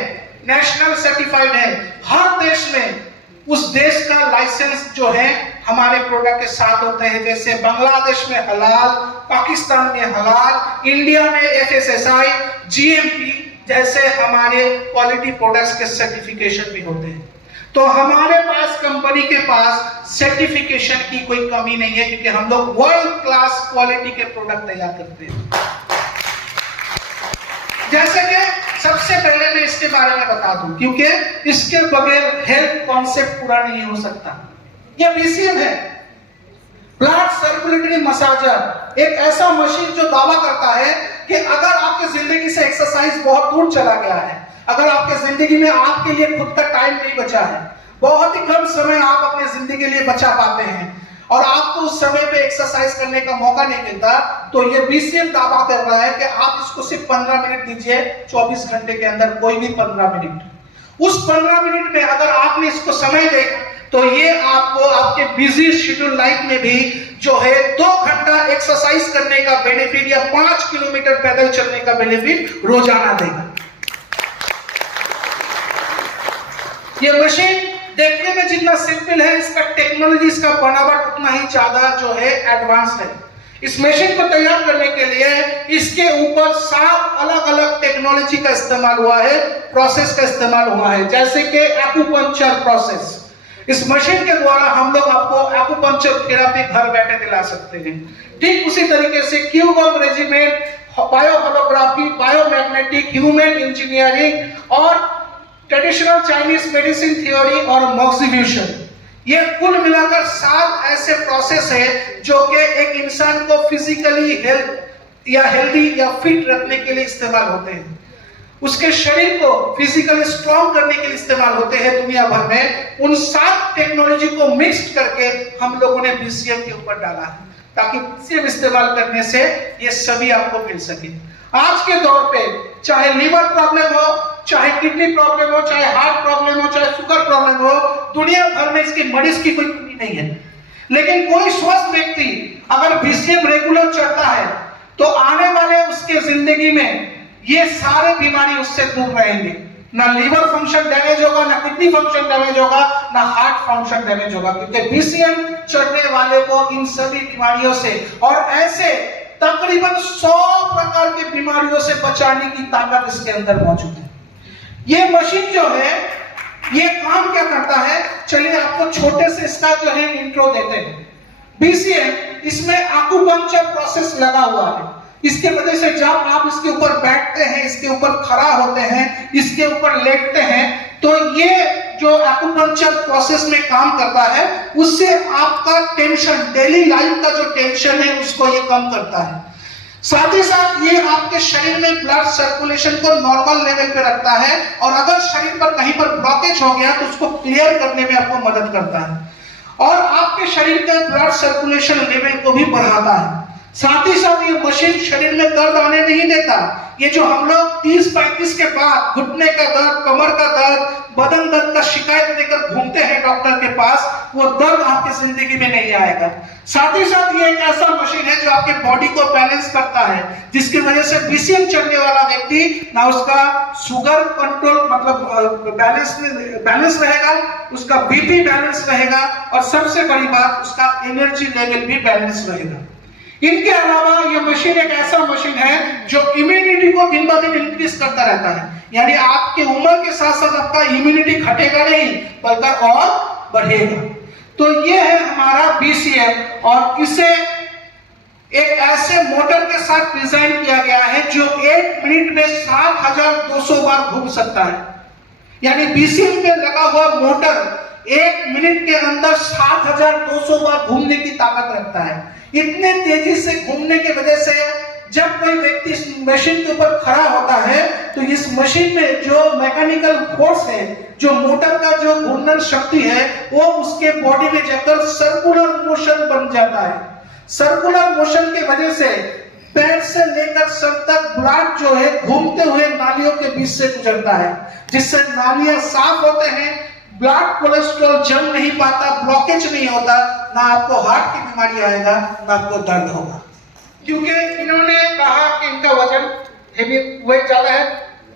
नेशनल सर्टिफाइड है। हर देश में उस देश का लाइसेंस जो है हमारे प्रोडक्ट के साथ होते हैं। जैसे बांग्लादेश में हलाल, पाकिस्तान में हलाल, इंडिया में FSSAI, GMP जैसे हमारे क्वालिटी प्रोडक्ट्स के सर्टिफिकेशन भी होते हैं। तो हमारे पास, कंपनी के पास सर्टिफिकेशन की कोई कमी नहीं है, क्योंकि हम लोग वर्ल्ड क्लास क्वालिटी के प्रोडक्ट तैयार करते हैं। जैसे कि सबसे पहले मैं इसके बारे में बता दूं, क्योंकि इसके बगैर हेल्थ कॉन्सेप्ट पूरा नहीं हो सकता। ये BCM है, ब्लड सर्कुलेटरी मसाजर, एक ऐसा मशीन जो दावा करता है कि अगर आपकी जिंदगी से एक्सरसाइज बहुत दूर चला गया है, अगर आपके जिंदगी में आपके लिए खुद का टाइम नहीं बचा है, बहुत ही कम समय आप अपनी जिंदगी के लिए बचा पाते हैं और आपको उस समय पे एक्सरसाइज करने का मौका नहीं मिलता, तो ये BCM दावा कर रहा है कि आप इसको सिर्फ 15 मिनट दीजिए 24 घंटे के अंदर, कोई भी 15 मिनट। उस 15 मिनट में अगर आपने इसको समय देखा तो ये आपको आपके बिजी शेड्यूल लाइफ में भी जो है 2 घंटा एक्सरसाइज करने का बेनिफिट या 5 किलोमीटर पैदल चलने का बेनिफिट रोजाना देगा। ये मशीन देखने में जितना सिंपल है, इसका टेक्नोलॉजी, इसका बनावट उतना ही ज्यादा जो है एडवांस है। इस मशीन को तैयार करने के लिए इसके ऊपर 7 अलग अलग टेक्नोलॉजी का इस्तेमाल हुआ है, प्रोसेस का इस्तेमाल हुआ है, जैसे कि एक्यूपंक्चर प्रोसेस। इस मशीन के द्वारा हम लोग आपको एक्यूपंक्चर थेरेपी घर बैठे दिला सकते हैं। ठीक उसी तरीके से क्यूबॉम रेजिमेंट, बायोहोलोग्राफी, बायोमैग्नेटिक, ह्यूमन इंजीनियरिंग और ट्रेडिशनल चाइनीज मेडिसिन थ्योरी और मॉक्सिफ्यूशन, ये कुल मिलाकर 7 ऐसे प्रोसेस है जो कि एक इंसान को फिजिकली हेल्दी या फिट रखने के लिए इस्तेमाल होते हैं, उसके शरीर को फिजिकली स्ट्रॉन्ग करने के लिए इस्तेमाल होते हैं दुनिया भर में। उन 7 टेक्नोलॉजी को मिक्स करके हम लोगों ने बीसीएम के ऊपर डाला है ताकि बीसीएम इस्तेमाल करने से ये सभी आपको मिल सके। आज के दौर पे चाहे लीवर प्रॉब्लम हो, चाहे किडनी प्रॉब्लम हो, चाहे हार्ट प्रॉब्लम हो, चाहे शुगर प्रॉब्लम हो, दुनिया भर में इसकी मरीज की कोई कमी नहीं है। लेकिन कोई स्वस्थ व्यक्ति अगर बीसीएम रेगुलर चलता है तो आने वाले उसके जिंदगी में ये सारे बीमारी उससे दूर रहेंगे। ना लीवर फंक्शन डैमेज होगा, ना किडनी फंक्शन डैमेज होगा, ना हार्ट फंक्शन डैमेज होगा, क्योंकि बीसीएम चढ़ने वाले को इन सभी बीमारियों से और ऐसे तकरीबन 100 प्रकार की बीमारियों से बचाने की ताकत इसके अंदर मौजूद है। ये मशीन जो है ये काम क्या करता है, चलिए आपको छोटे से इसका जो है इंट्रो देते हैं। बीसीएम इसमें एक्यूपंक्चर प्रोसेस लगा हुआ है, इसके वजह से जब आप इसके ऊपर बैठते हैं, इसके ऊपर खड़ा होते हैं, इसके ऊपर लेटते हैं, तो ये जो एक्यूपंक्चर प्रोसेस में काम करता है उससे आपका टेंशन, डेली लाइफ का जो टेंशन है उसको ये कम करता है। साथ ही साथ ये आपके शरीर में ब्लड सर्कुलेशन को नॉर्मल लेवल पे रखता है और अगर शरीर पर कहीं पर ब्लॉकेज हो गया तो उसको क्लियर करने में आपको मदद करता है और आपके शरीर के ब्लड सर्कुलेशन लेवल को भी बढ़ाता है। साथ ही साथ ये मशीन शरीर में दर्द आने नहीं देता। ये जो हम लोग 30-35 के बाद घुटने का दर्द, कमर का दर्द, बदन दर्द का शिकायत लेकर घूमते हैं डॉक्टर के पास, वो दर्द आपकी जिंदगी में नहीं आएगा। साथ ही साथ ये एक ऐसा मशीन है जो आपके बॉडी को बैलेंस करता है, जिसकी वजह से बीसीएम चढ़ने वाला व्यक्ति ना उसका शुगर कंट्रोल मतलब बैलेंस रहेगा, उसका बीपी बैलेंस रहेगा और सबसे बड़ी बात उसका एनर्जी लेवल भी बैलेंस रहेगा। इनके अलावा ये मशीन एक ऐसा मशीन है जो इम्यूनिटी को दिन ब दिन इंक्रीज करता रहता है, यानी आपकी उम्र के साथ साथ आपका इम्यूनिटी घटेगा नहीं बल्कि और बढ़ेगा। तो ये है हमारा बीसीएम और इसे एक ऐसे मोटर के साथ डिजाइन किया गया है जो 1 मिनट में 7200 बार घूम सकता है, यानी बीसीएम पे लगा हुआ मोटर 1 मिनट के अंदर 7200 बार घूमने की ताकत रखता है। इतने तेजी से घूमने की वजह से जब कोई व्यक्ति इस मशीन के ऊपर खड़ा होता है तो इस मशीन में जो मैकेनिकल फोर्स है, जो मोटर का जो घूर्णन शक्ति है, वो उसके बॉडी में जाकर सर्कुलर मोशन बन जाता है। सर्कुलर मोशन की वजह से पैर से लेकर सर तक ब्लड जो है घूमते हुए नालियों के बीच से गुजरता है, जिससे नालियां साफ होते हैं, ब्लड कोलेस्ट्रॉल जम नहीं पाता, ब्लॉकेज नहीं होता, ना आपको हार्ट की बीमारी आएगा, ना आपको दर्द होगा। क्योंकि इन्होंने कहा कि इनका वजन हेवी वेट ज्यादा है,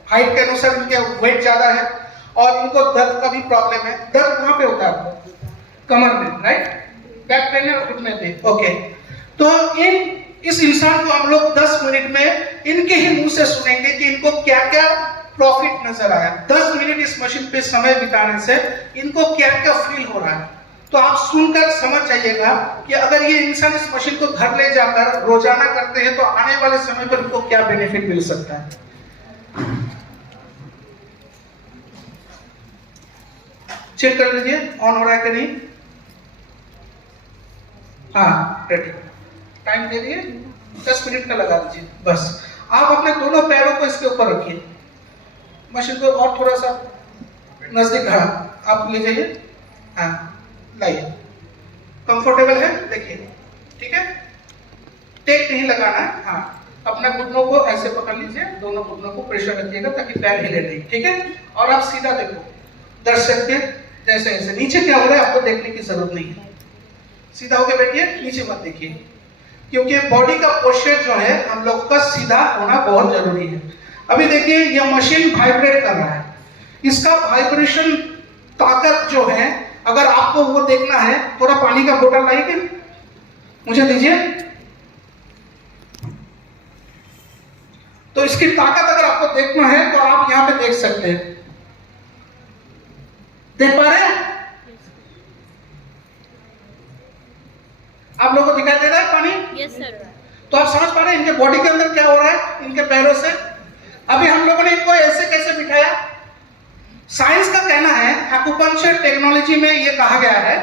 हाइट के अनुसार इनके वेट ज्यादा है और इनको दर्द का भी प्रॉब्लम है। दर्द कहाँ पे होता है आपको? कमर में, राइट? बैक पेन है, घुटने पे, ओके। तो इस इंसान को हम लोग 10 मिनट में इनके ही मुंह से सुनेंगे कि इनको क्या क्या प्रॉफिट नजर आया। 10 मिनट इस मशीन पे समय बिताने से इनको क्या क्या फील हो रहा है, तो आप सुनकर समझ जाइएगा कि अगर ये इंसान इस मशीन को घर ले जाकर रोजाना करते हैं तो आने वाले समय पर इनको क्या बेनिफिट मिल सकता है। चेक कर लीजिए ऑन हो रहा है कि नहीं। हाँ, रेडी। टाइम दे दिए, 10 मिनट का लगा दीजिए बस। आप अपने दोनों पैरों को इसके ऊपर रखिए, मशीन को और थोड़ा सा नजदीक, हाँ आप ले जाइए, हाँ लाइए। कंफर्टेबल है, देखिए, ठीक है, टेक नहीं लगाना है। हाँ, अपना घुटनों को ऐसे पकड़ लीजिए, दोनों घुटनों को प्रेशर रखिएगा ताकि पैर हिले नहीं, ठीक है। और आप सीधा देखो, दर्शक के जैसे ऐसे। नीचे क्या हो रहा है आपको देखने की जरूरत नहीं है, सीधा होकर बैठिए, नीचे मत देखिए, क्योंकि बॉडी का पोस्चर जो है हम लोग का सीधा होना बहुत जरूरी है। अभी देखिए यह मशीन वाइब्रेट कर रहा है, इसका वाइब्रेशन ताकत जो है, अगर आपको वो देखना है, थोड़ा पानी का बोतल लाइए, मुझे दीजिए। तो इसकी ताकत अगर आपको देखना है तो आप यहां पे देख सकते हैं, देख पा रहे हैं? तो आप समझ पा रहे हैं इनके बॉडी के अंदर क्या हो रहा है इनके पैरों से। अभी हम लोगों ने इनको ऐसे कैसे बिठाया। साइंस का कहना है, एक्यूपंक्चर टेक्नोलॉजी में ये कहा गया है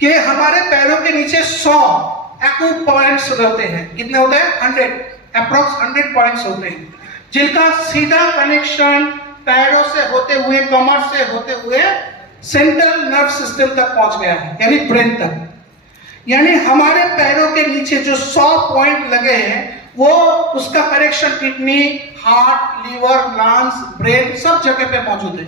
कि हमारे पैरों के नीचे 100 एक्यू पॉइंट्स होते हैं। कितने होते हैं? 100, अप्रॉक्स 100 पॉइंट्स होते हैं, जिनका सीधा कनेक्शन पैरों से होते हुए, कमर से होते हुए सेंट्रल नर्व सिस्टम तक पहुंच गया है, यानी ब्रेन तक। यानी हमारे पैरों के नीचे जो 100 पॉइंट लगे हैं वो उसका connection kidney, heart, liver, lungs, brain सब जगह पे मौजूद है।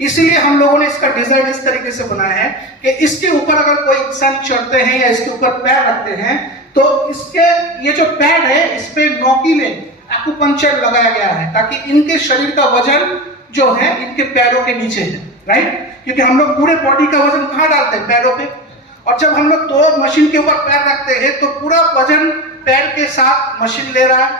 इसीलिए हम लोगों ने इसका डिजाइन इस तरीके से बनाया है कि इसके ऊपर अगर कोई इंसान चढ़ते हैं या इसके ऊपर पैर रखते हैं तो इसके ये जो पैड है इस पे नोकीले एक्यूपंक्चर लगाया गया है ताकि इनके शरीर का वजन जो है इनके पैरों के नीचे है, राइट। क्योंकि हम लोग पूरे बॉडी का वजन कहाँ डालते हैं? पैरों पे। और जब हम लोग 2 मशीन के ऊपर पैर रखते हैं तो पूरा वजन पैर के साथ मशीन ले रहा है।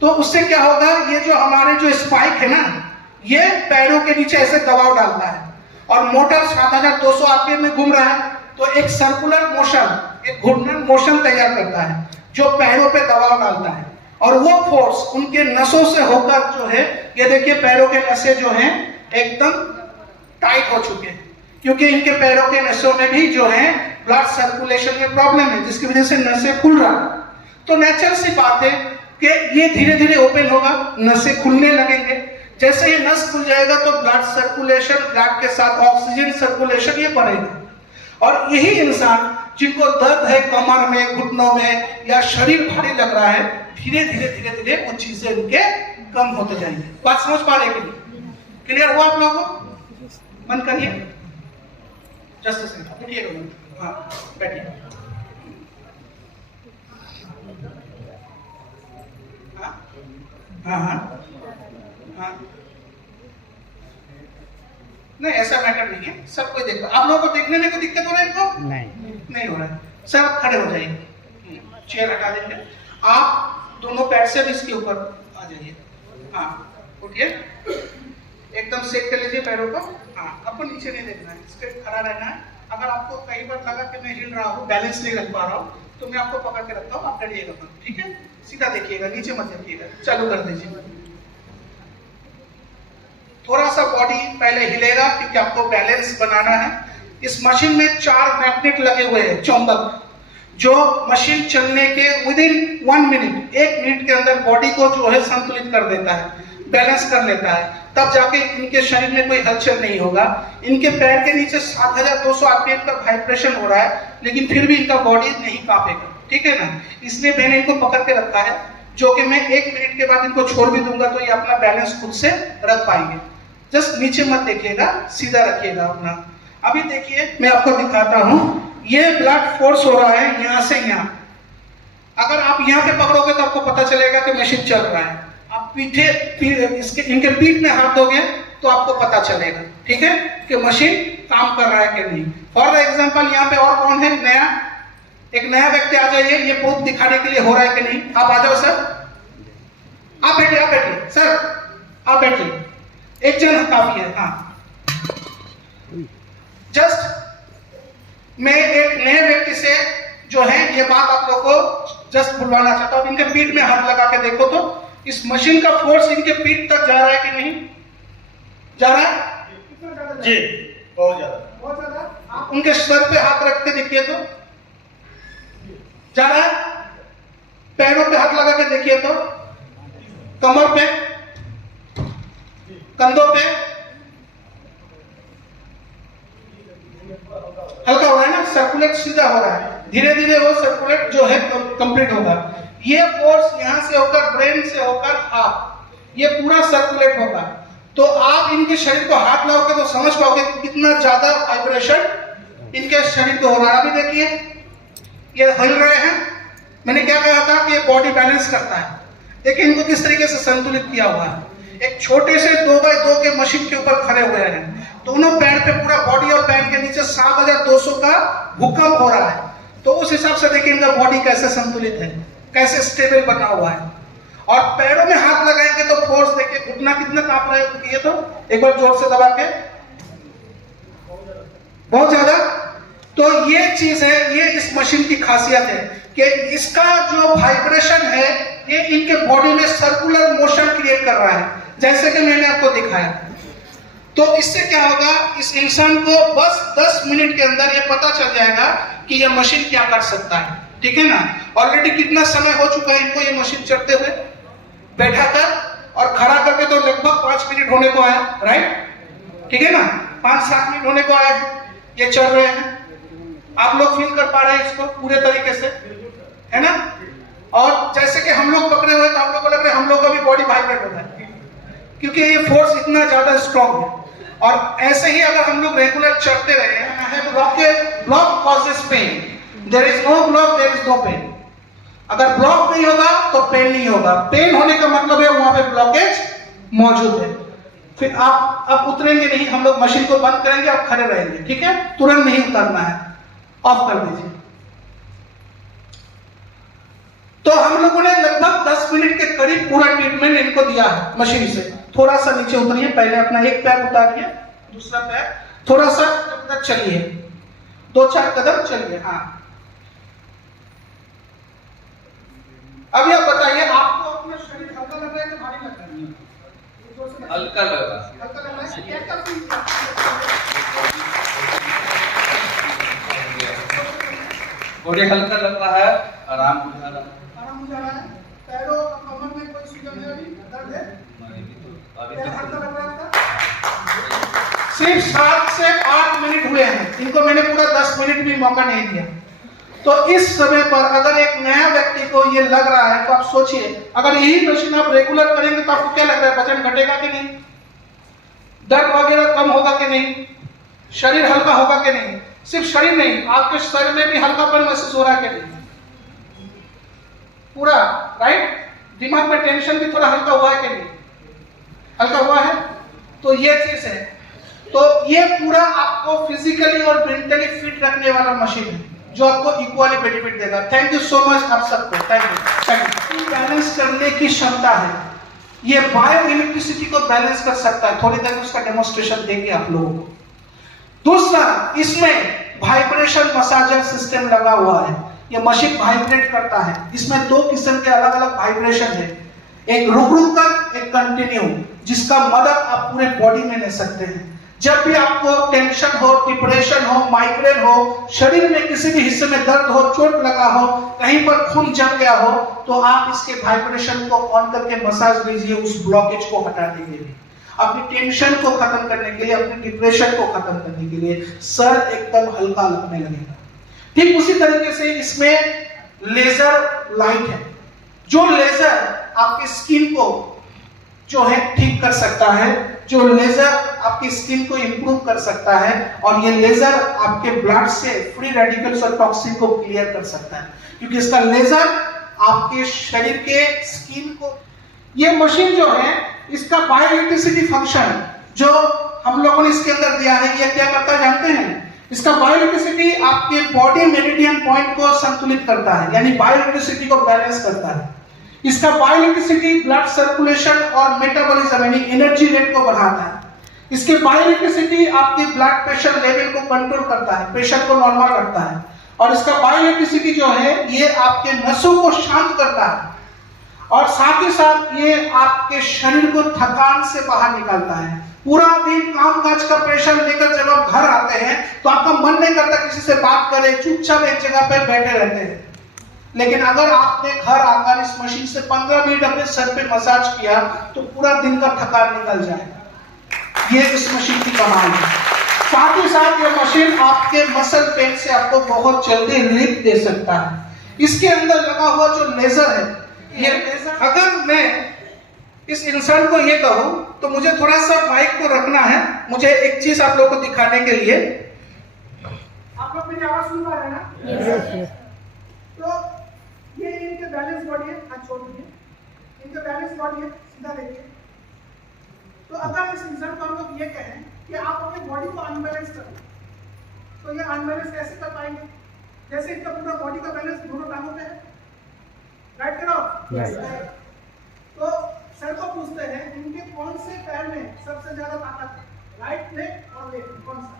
तो उससे क्या होगा, ये जो हमारे जो स्पाइक है ना, ये पैरों के नीचे ऐसे दबाव डालता है और मोटर 7200 आरपीएम में घूम रहा है तो एक सर्कुलर मोशन, एक घूर्णन मोशन तैयार करता है जो पैरों पे दबाव डालता है। और वो फोर्स उनके नसों से होकर जो है, ये देखिए पैरों के नसें जो हैं एकदम टाइट हो चुके हैं क्योंकि इनके पैरों के नसों में भी जो है ब्लड सर्कुलेशन में प्रॉब्लम है जिसकी वजह से नसें खुल रहा है। तो नेचुरल सी बात है कि ये धीरे धीरे ओपन होगा, नसें खुलने लगेंगे। जैसे ये नस खुल जाएगा तो ब्लड सर्कुलेशन, ब्लड के साथ ऑक्सीजन सर्कुलेशन ये बढ़ेगा। और यही इंसान जिनको दर्द है कमर में, घुटनों में या शरीर भारी लग रहा है, धीरे धीरे धीरे धीरे कुछ चीजें इनके कम होते जाएंगे। बात समझ पा रहे हैं? क्लियर हुआ आप लोगों को? बंद करिए, जस्ट अ सेकंड, बैठिएगा। हाँ बैठिए। हाँ हाँ हाँ, नहीं ऐसा मैटर नहीं है, सब कोई देखो। आप लोगों को देखने में कोई दिक्कत हो रहा है इनको? नहीं हो रहा है। सब खड़े हो जाइए, चेयर हटा देंगे। आप दोनों पैर से भी इसके ऊपर आ जाइए। हाँ उठिए, एकदम सेट कर लीजिए पैरों को। हाँ आपको नीचे नहीं देखना है, स्ट्रेट खड़ा रहना है। अगर आपको कई बार लगा कि मैं हिल रहा हूँ, बैलेंस नहीं रख पा रहा हूँ, तो मैं आपको पकड़ के रखता हूँ, आप डरिएगा मत, ठीक है? सीधा देखिएगा, नीचे मत देखिएगा। चालू कर दीजिए। थोड़ा सा बॉडी पहले हिलेगा क्योंकि आपको बैलेंस बनाना है। इस मशीन में 4 मैग्नेट लगे हुए हैं, चुंबक, जो मशीन चलने के विदिन 1 मिनट, 1 मिनट के अंदर बॉडी को जो है संतुलित कर देता है, बैलेंस कर लेता है। तब जाके इनके शरीर में कोई हलचल नहीं होगा। इनके पैर के नीचे 7200 आरपीएम का वाइब्रेशन हो रहा है, लेकिन फिर भी इनका बॉडी नहीं कांपेगा, ठीक है ना? इसलिए मैंने इनको पकड़ के रखा है, जो कि मैं 1 मिनट के बाद इनको छोड़ भी दूंगा तो ये अपना बैलेंस खुद से रख पाएंगे। जस्ट नीचे मत देखिएगा, सीधा रखिएगा अपना। अभी देखिए मैं आपको दिखाता हूँ, ये ब्लड फोर्स हो रहा है यहाँ से यहाँ। अगर आप यहाँ पे पकड़ोगे तो आपको पता चलेगा कि मशीन चल रहा है। आप इनके पीठ में हाथ दोगे तो आपको पता चलेगा, ठीक है, कि मशीन काम कर रहा है कि नहीं। फॉर एग्जाम्पल यहाँ पे और कौन है नया? एक नया व्यक्ति आ जाइए, ये प्रूफ दिखाने के लिए हो रहा है कि नहीं। आप आ जाओ सर, आप बैठिए सर, आप बैठिए, एक जन काफी है। हाँ जस्ट मैं एक नए व्यक्ति से जो है ये बात आप लोगों को जस्ट बुलवाना चाहता हूँ। इनके पीठ में हाथ लगा के देखो तो इस मशीन का फोर्स इनके पीठ तक जा रहा है कि नहीं जा रहा है? जी बहुत ज्यादा, बहुत ज्यादा। आप उनके सर पे हाथ रख के देखिए तो जा रहा है। पैरों पे हाथ लगा के देखिए तो, कमर पे, कंधों पे हल्का हो रहा है ना, सर्कुलेट सीधा हो रहा है। धीरे धीरे वो सर्कुलेट जो है कंप्लीट होगा। ये फोर्स यहां से होकर ब्रेन से होकर हाथ, ये पूरा सर्कुलेट होगा। तो आप इनके शरीर को हाथ लगाओगे तो समझ पाओगे कितना ज्यादा वाइब्रेशन इनके शरीर को हो रहा है। अभी देखिए ये हिल रहे हैं। मैंने क्या कहा था कि ये बॉडी बैलेंस करता है। देखिए इनको किस तरीके से संतुलित किया हुआ है। एक छोटे से 2x2 के मशीन के ऊपर खड़े हुए हैं। दोनों पैर पे पूरा बॉडी और पैर के नीचे 7200 का भूकंप हो रहा है। तो उस हिसाब से देखिए इनका बॉडी कैसे संतुलित है, कैसे स्टेबल बना हुआ है। और पैरों में हाथ लगाएंगे तो फोर्स देखिए, घुटना कितना कांप रहा है। ये तो एक बार जोर से दबा के, बहुत ज्यादा। तो तो ये चीज है, ये इस मशीन की खासियत है कि इसका जो वाइब्रेशन है ये इनके बॉडी में सर्कुलर मोशन क्रिएट कर रहा है, जैसे कि मैंने आपको दिखाया। तो इससे क्या होगा, इस इंसान को बस 10 मिनट के अंदर ये पता चल जाएगा कि ये मशीन क्या कर सकता है। ठीक है ना। ऑलरेडी कितना समय हो चुका है इनको ये मशीन चढ़ते हुए, बैठा कर और खड़ा करके तो लगभग 5 मिनट होने को आया, राइट। ठीक है ना, 5-7 मिनट होने को आया है, ये चल रहे हैं। आप लोग फील कर पा रहे हैं इसको पूरे तरीके से, है ना। और जैसे कि हम लोग पकड़े हुए तो हम लोग को लग रहा है हम लोग का भी बॉडी वाइब्रेट होता है, क्योंकि ये फोर्स इतना ज्यादा स्ट्रॉन्ग है। और ऐसे ही अगर हम लोग रेगुलर चढ़ते रहे, block causes pain, there is no block there is no pain. अगर ब्लॉक नहीं होगा तो पेन नहीं होगा। पेन होने का मतलब है वहां पे ब्लॉकेज मौजूद है। फिर आप अब उतरेंगे नहीं, हम लोग मशीन को बंद करेंगे, आप खड़े रहेंगे। ठीक है, तुरंत नहीं उतरना है, ऑफ कर दीजिए। तो हम लोगों ने लगभग 10 मिनट के करीब पूरा ट्रीटमेंट इनको दिया है मशीन से। थोड़ा सा नीचे उतरिए, पहले अपना एक पैर उतारिए, दूसरा पैर थोड़ा सा तक चलिए, 2-4 कदम चलिए। हाँ, अभी आप बताइए, आपको अपना शरीर हल्का लग रहा है कि भारी लग रहा है? हल्का लग रहा है। हल्का लग रहा है, क्या फील कर बॉडी हल्का लग रहा है, आराम हो जा रहा है। आराम हो जा रहा है। पैरों और कमर में कोई सूजन है, अभी दर्द है? हल्का लग रहा था। सिर्फ 7 से 8 मिनट हुए हैं, इनको मैंने पूरा 10 मिनट भी मौका नहीं दिया। तो इस समय पर अगर एक नया व्यक्ति को ये लग रहा है तो आप सोचिए, अगर यही मशीन आप रेगुलर करेंगे तो आपको क्या लग रहा है, वजन घटेगा कि नहीं, दर्द वगैरह कम होगा कि नहीं, शरीर हल्का होगा कि नहीं? सिर्फ शरीर नहीं, आपके शरीर में भी हल्कापन महसूस हो रहा है कि नहीं पूरा, राइट। दिमाग में टेंशन भी थोड़ा हल्का हुआ है कि नहीं, हल्का हुआ है। तो ये चीज है। तो ये पूरा आपको फिजिकली और मेंटली फिट रखने वाला मशीन है जो आपको इक्वली बेनिफिट देगा। थैंक यू सो मच आप सबको, थैंक यू। बैलेंस करने की क्षमता है, ये बायो इलेक्ट्रिसिटी को बैलेंस कर सकता है। थोड़ी देर उसका डेमोन्स्ट्रेशन देंगे आप लोगों को। दूसरा, इसमें वाइब्रेशन मसाजर सिस्टम लगा हुआ है, ये मशीन वाइब्रेट करता है। इसमें 2 किस्म के अलग अलग वाइब्रेशन है, एक रुक रुक कर, एक कंटिन्यू, जिसका मदद आप पूरे बॉडी में ले सकते हैं। जब भी आपको टेंशन हो, डिप्रेशन हो, माइग्रेन हो, शरीर में किसी भी हिस्से में दर्द हो, चोट लगा हो, कहीं पर खून जम गया हो, तो आप इसके वाइब्रेशन को ऑन करके मसाज लीजिए, उस ब्लॉकेज को हटाने के लिए, अपनी टेंशन को खत्म करने के लिए, अपने डिप्रेशन को खत्म करने के लिए। सर एकदम हल्का लगने लगेगा। ठीक उसी तरीके से इसमें लेजर लाइट है, जो लेजर आपकी स्किन को जो है ठीक कर सकता है, जो लेजर आपकी स्किन को इंप्रूव कर सकता है, और ये लेजर आपके ब्लड से फ्री रेडिकल्स और टॉक्सिन को क्लियर कर सकता है, क्योंकि इसका लेजर आपके शरीर के स्किन को। ये मशीन जो है, इसका बायो इलेक्ट्रिसिटी फंक्शन जो हम लोगों ने इसके अंदर दिया है, ये क्या करता है जानते हैं? इसका बायो इलेक्ट्रिसिटी आपके बॉडी मेरिडियन पॉइंट को संतुलित करता है, यानी बायो इलेक्ट्रिसिटी को बैलेंस करता है। इसका बायो इलेक्ट्रिसिटी ब्लड सर्कुलेशन और मेटाबॉलिज्म यानी एनर्जी रेट को बढ़ाता है। इसके बायो इलेक्ट्रिसिटी आपके ब्लड प्रेशर लेवल को कंट्रोल करता है, प्रेशर को नॉर्मल रखता है। और इसका बायो इलेक्ट्रिसिटी जो है, ये आपके नसों को शांत करता है, और साथ ही साथ ये आपके शरीर को थकान से बाहर निकालता है। पूरा दिन काम काज का प्रेशर लेकर जब आप घर आते हैं तो आपका मन नहीं करता किसी से बात करें, चुपचाप एक जगह पर बैठे रहते हैं। लेकिन अगर आपने घर आकर इस मशीन से 15 मिनट अपने सर पे मसाज किया तो पूरा दिन का थकान निकल जाएगा। ये इस मशीन की कमाल है। साथ ही साथ ये मशीन आपके मसल पेन से आपको बहुत जल्दी रिलीफ दे सकता है। इसके अंदर लगा हुआ जो लेजर है, ये लेजर, अगर मैं इस इंसान को ये कहूं तो मुझे थोड़ा सा माइक को रखना है, मुझे एक चीज आप लोगों को दिखाने के लिए। आप लोग मेरी आवाज सुन पा रहे हैं ना? yes. तो ये इनके बैलेंस बॉडी है, हाथ छोड़ दीजिए, इनके बैलेंस बॉडी है, सीधा देखिए। तो अगर इस इंसान को हम लोग ये कहें कि आप अपने बॉडी को अनबैलेंस करें, तो ये अनबैलेंस कैसे कर पाएंगे? जैसे इनका पूरा बॉडी का बैलेंस दोनों टांगों पे है, राइट करो। तो सर को पूछते हैं इनके कौन से पैर में सबसे ज्यादा ताकत है, राइट लेग और लेफ्ट, कौन सा?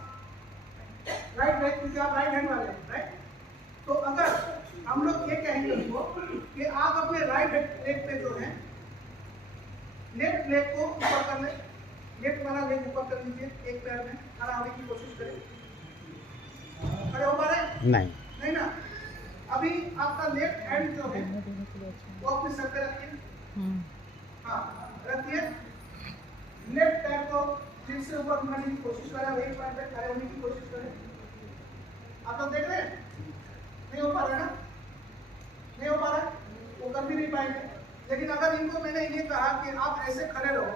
राइट लेग क्योंकि आप राइट हैंड वाले हैं, राइट? तो अगर हम लोग ये कहेंगे उसको कि आप अपने राइट लेग पे जो है लेफ्ट लेग को ऊपर कर ले, लेफ्ट वाला लेग ऊपर कर लीजिए, एक पैर में खड़ा होने की कोशिश करें। खड़े हो पा रहे हैं? नहीं ना। अभी आपका लेफ्ट हैंड जो है वो अपने सर पे रखिए। हाँ, रखिए। लेफ्ट पैर को फिर से ऊपर उठाने की कोशिश करें, एक पैर पे खड़े होने की कोशिश करें। आप लोग देख रहे हैं? नहीं हो पा रहा है ना? नहीं हो पा रहा है, वो कर भी नहीं पाएंगे। लेकिन अगर इनको मैंने ये कहा कि आप ऐसे खड़े रहो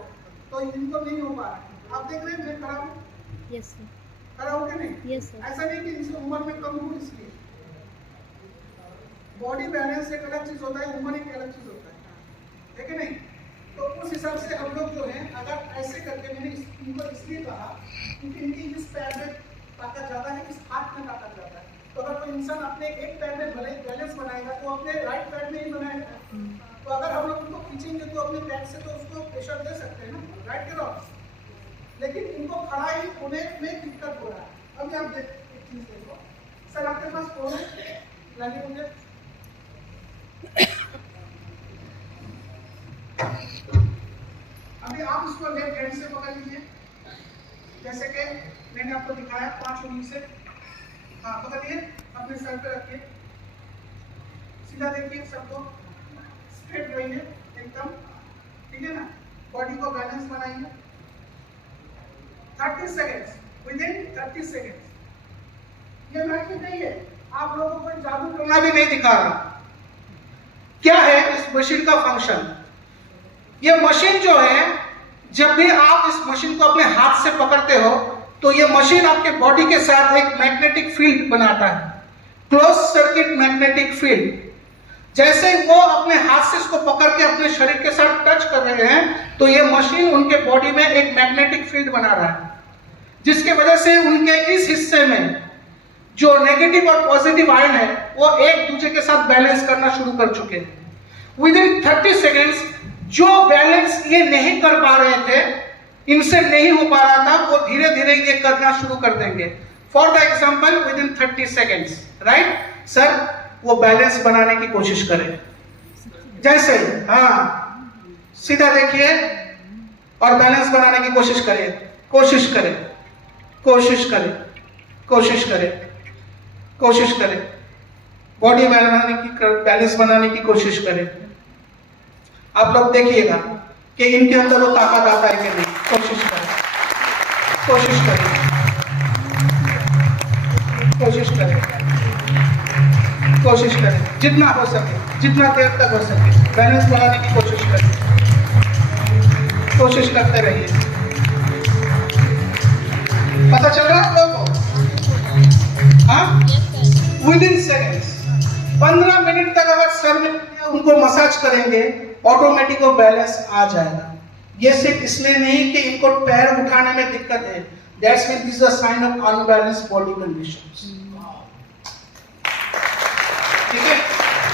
तो इनको नहीं हो पा रहा है। आप देख रहे हैं मैं खड़ा हूँ? Yes sir. खड़ा हो के नहीं? Yes sir. ऐसा नहीं कि इनसे उम्र में कम हो इसलिए। बॉडी बैलेंस एक अलग चीज होता है, उम्र एक अलग चीज होता है कि नहीं? तो उस हिसाब से हम लोग जो है अगर ऐसे करके मैंने इनको इसलिए कहा क्योंकि इनकी इस पैर में ताकत ज्यादा है, इस हाथ में ताकत ज्यादा है। तो अगर कोई इंसान अपने एक पैर में बैलेंस बनाएगा तो अपने राइट पैर में ही बनाएगा। तो अगर हम लोग उनको खींचेंगे तो अपने पैर से तो उसको प्रेशर दे सकते हैं ना, राइट के रॉन्ग? लेकिन इनको खड़ा ही होने में दिक्कत हो रहा है। अभी आप एक चीज देखो सर, आपके पास फोन है, लाइए मुझे। अभी आप इसको लेफ्ट हैंड से पकड़ लीजिए, जैसे कि मैंने आपको दिखाया 5 उंगली से। हाँ, पकड़िए, अपने सर पे रखिए, सीधा देखिए, सबको स्ट्रेट रहिए एकदम, ठीक है ना? बॉडी को बैलेंस बनाइए। 30 सेकेंड्स, विदिन 30 सेकेंड्स। ये मैजिक नहीं है, आप लोगों को जादू करना भी नहीं दिखा रहा। क्या है इस मशीन का फंक्शन? ये मशीन जो है, जब भी आप इस मशीन को अपने हाथ से पकड़ते हो तो ये मशीन आपके बॉडी के साथ एक मैग्नेटिक फील्ड बनाता है, क्लोज सर्किट मैग्नेटिक फील्ड। जैसे वो अपने हाथ से इसको पकड़ के अपने शरीर के साथ टच कर रहे हैं तो ये मशीन उनके बॉडी में एक मैग्नेटिक फील्ड बना रहा है, जिसके वजह से उनके इस हिस्से में जो नेगेटिव और पॉजिटिव आयन है वो एक दूसरे के साथ बैलेंस करना शुरू कर चुके हैं। विदिन 30 सेकेंड्स जो बैलेंस ये नहीं कर पा रहे थे, इनसे नहीं हो पा रहा था, वो धीरे धीरे ये करना शुरू कर देंगे। For the example within 30 seconds, right sir, वो बैलेंस बनाने की कोशिश करें। जैसे हाँ, सीधा देखिए और बैलेंस बनाने की कोशिश करें, कोशिश करें, कोशिश करें, कोशिश करें, कोशिश करें, बॉडी बैलेंस बनाने की कोशिश करें। आप लोग देखिएगा कि इनके अंदर वो ताकत आता है कि नहीं। कोशिश करें, कोशिश करें, कोशिश करें, कोशिश करें, जितना हो सके, जितना देर तक हो सके बैलेंस बनाने की कोशिश करें, कोशिश करते रहिए। पता चल रहा है आप लोगों को? हाँ, विदिन सेकेंड्स 15 मिनट तक अगर सर में उनको मसाज करेंगे ऑटोमेटिक वो बैलेंस आ जाएगा। ये सिर्फ इसलिए नहीं कि इनको पैर उठाने में दिक्कत है, that's mean this is a sign of unbalanced body conditions. ठीक है,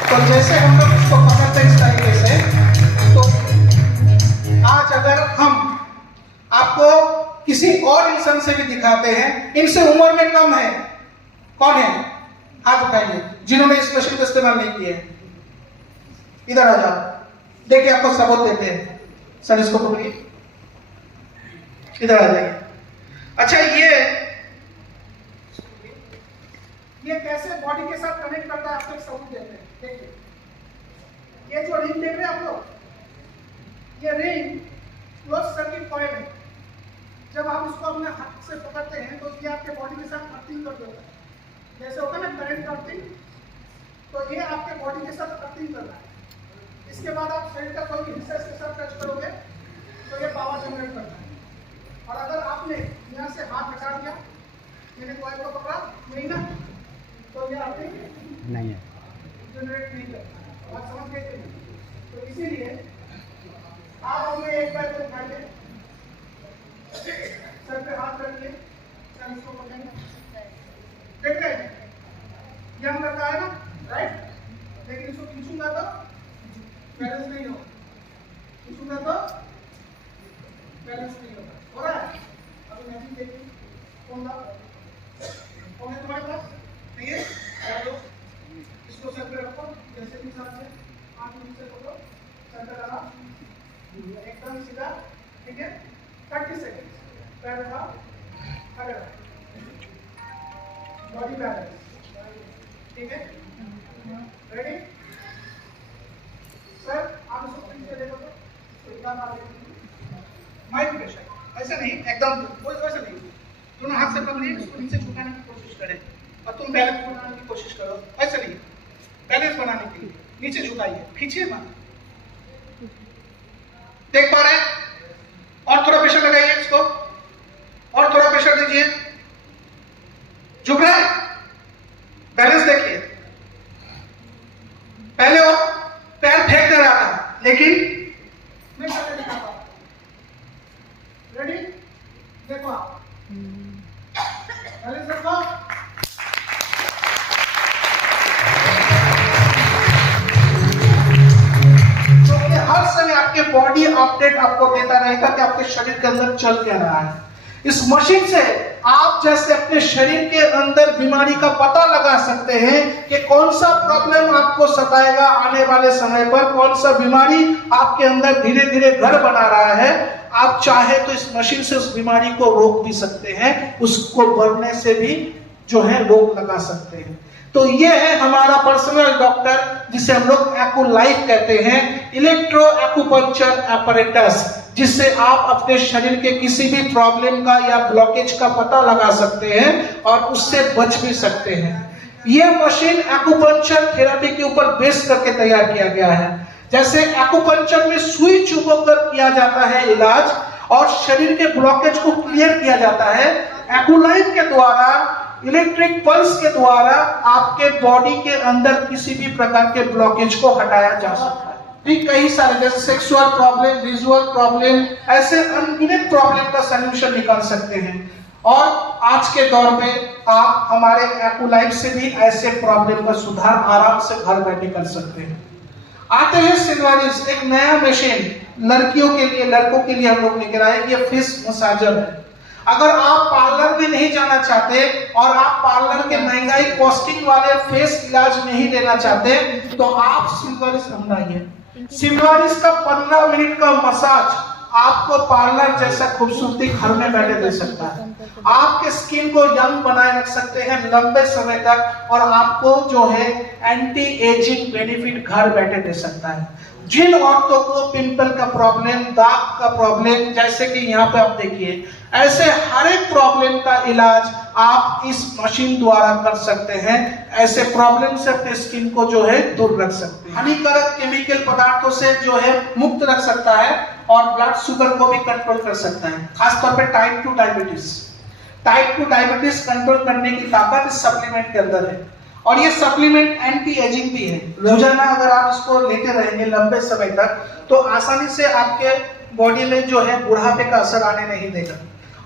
तो जैसे हम लोग इसको पकड़ते हैं इस तरीके से, तो आज अगर हम आपको किसी और इंसान से भी दिखाते हैं, इनसे उम्र में कम है, कौन है? हाथ उठाइए जिन्होंने इस मशीन का इस्तेमाल नहीं किया है। इधर आ जाओ, देखिए आपको सबूत देते हैं। सर इसको पकड़िए, इधर आ जाइए। अच्छा, ये कैसे बॉडी के साथ कनेक्ट करता है आपको एक सबूत देते हैं। देखिए, ये जो रिंग देख रहे हैं आप लोग, ये रिंग क्लोज सर्किट कॉइल है। जब आप इसको अपने हाथ से पकड़ते हैं तो ये आपके बॉडी के साथ अर्थिंग कर देता है। जैसे होता है ना करंट अर्थिंग, तो ये आपके बॉडी के साथ अर्थिंग कर रहा है। इसके बाद आप शरीर का कोई हिस्सा इसके साथ टच करोगे तो ये पावर जनरेट करता है। और अगर आपने यहाँ से हाथ हटा दिया, मैंने कॉइल को पकड़ा नहीं ना, तो ये आपने नहीं है जनरेट नहीं करता। आप समझ गए? तो इसीलिए आप हमें एक बार को उठाइए, सर पे हाथ रखिए, सर इसको पकड़ेंगे, देख रहे हैं ये हम रखा है ना, राइट? लेकिन इसको खींचूंगा तो बैलेंस नहीं होगा, खींचूंगा तो बैलेंस नहीं होगा। हो रहा है? अभी मैजिक देखिए, कौन सा हो गया तुम्हारे पास? नहीं है? चलो इसको सर पे रखो, जैसे भी हिसाब से हाथ नीचे करो, सर पे लगा, एकदम सीधा, ठीक है? 30 सेकंड पैर उठाओ, खड़े रहो, बॉडी बैलेंस, ठीक है? रेडी? सर आप इसको पीछे देखो तो एकदम आगे, माइंड प्रेशर ऐसे नहीं, एकदम वैसे नहीं, दोनों हाथ से पकड़िए, इसको नीचे झुकाने की कोशिश करें और तुम बैलेंस बनाने की कोशिश करो, ऐसे नहीं, बैलेंस बनाने के लिए नीचे झुकाइए, खींचिए मत, देख पा रहे हैं? और थोड़ा प्रेशर लगाइए इसको, और थोड़ा प्रेशर दीजिए, झुक रहा है, बैलेंस देखिए, पहले वो पैर फेंक दे रहा था लेकिन मैं करके दिखाता हूं, रेडी? देखो आप बैलेंस रखो, जो कि हर समय आपके बॉडी अपडेट आपको देता रहेगा कि आपके शरीर के अंदर चल क्या रहा है। इस मशीन से आप जैसे अपने शरीर के अंदर बीमारी का पता लगा सकते हैं कि कौन सा प्रॉब्लम आपको सताएगा आने वाले समय पर, कौन सा बीमारी आपके अंदर धीरे धीरे घर बना रहा है। आप चाहे तो इस मशीन से उस बीमारी को रोक भी सकते हैं, उसको बढ़ने से भी जो है रोक लगा सकते हैं। तो ये है हमारा पर्सनल डॉक्टर, जिसे हम लोग एक्यूलाइफ कहते हैं, इलेक्ट्रो एक्यूपंक्चर एपरेटस, जिससे आप अपने शरीर के किसी भी प्रॉब्लम का या ब्लॉकेज का पता लगा सकते हैं और उससे बच भी सकते हैं। ये मशीन एक्यूपंक्चर थेरेपी के ऊपर बेस करके तैयार किया गया है। जैसे एक्यूपंक्चर में सुई चुभकर किया जाता है इलाज और शरीर के ब्लॉकेज को क्लियर किया जाता है, एक्यूलाइफ के द्वारा, इलेक्ट्रिक पल्स के द्वारा आपके बॉडी के अंदर किसी भी प्रकार के ब्लॉकेज को हटाया जा सकता है। कई सारे जैसे सेक्सुअल प्रॉब्लम, विजुअल प्रॉब्लम, ऐसे अनगिनत प्रॉब्लम का सलूशन निकाल सकते हैं। और आज के दौर में आप हमारे एक्यूलाइफ से भी ऐसे प्रॉब्लम का सुधार आराम से घर बैठे कर सकते हैं। आते हैं सिल्वारिस, एक नया मशीन लड़कियों के लिए, लड़कों के लिए हम लोग लेकर आए। ये फेस मसाजर है। अगर आप पार्लर में नहीं जाना चाहते और आप पार्लर के महंगाई कॉस्टिंग वाले फेस इलाज नहीं लेना चाहते, तो आप सिल्वारिस अपनाइए। सिल्वारिस का 15 मिनट का मसाज आपको पार्लर जैसा खूबसूरती घर में बैठे दे सकता है। आपके स्किन को यंग बनाए रख सकते हैं लंबे समय तक, और आपको जो है एंटी एजिंग बेनिफिट घर बैठे दे सकता है। जिन औरतों को पिंपल का प्रॉब्लम, दाग का प्रॉब्लम, जैसे कि यहाँ पे आप देखिए, ऐसे हर एक प्रॉब्लम का इलाज आप इस मशीन द्वारा कर सकते हैं। ऐसे प्रॉब्लम से अपने स्किन को जो है दूर रख सकते हैं। हानिकारक केमिकल पदार्थों से जो है मुक्त रख सकता है और ब्लड शुगर को भी कंट्रोल कर सकता है, खासतौर पे type 2 diabetes. Type 2 diabetes control करने की ताकत इस सप्लीमेंट के अंदर है। और ये सप्लीमेंट एंटी एजिंग भी है। रोजाना अगर आप इसको लेते रहेंगे लंबे समय तक, तो आसानी से आपके बॉडी में जो है बुढ़ापे का असर आने नहीं देगा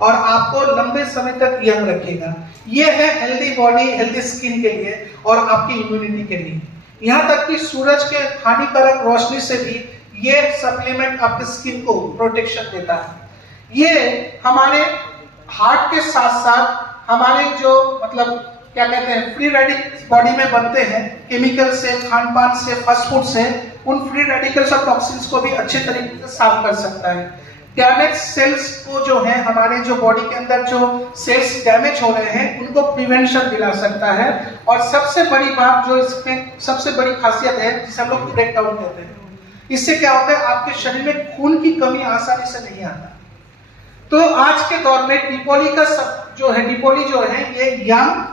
और आपको लंबे समय तक यंग रखेगा। ये है हेल्दी बॉडी, हेल्दी स्किन के लिए और आपकी इम्यूनिटी के लिए। यहाँ तक कि सूरज के हानिकारक रोशनी से भी ये सप्लीमेंट आपके स्किन को प्रोटेक्शन देता है। ये हमारे हार्ट के साथ साथ हमारे जो मतलब क्या कहते हैं फ्री रेडिकल्स बॉडी में बनते हैं केमिकल से, खान पान से, फास्ट फूड से, उन फ्री रेडिकल्स और टॉक्सिन्स को भी अच्छे तरीके से साफ कर सकता है। डैमेज सेल्स को जो है हमारे जो बॉडी के अंदर जो सेल्स डैमेज हो रहे हैं उनको प्रिवेंशन दिला सकता है। और सबसे बड़ी बात जो इसमें सबसे बड़ी खासियत है, जिसे हम लोग ब्रेक डाउन कहते हैं, इससे क्या होता है आपके शरीर में खून की कमी आसानी से नहीं आता। तो आज के दौर में डिपोली का डिपोली जो है ये यंग,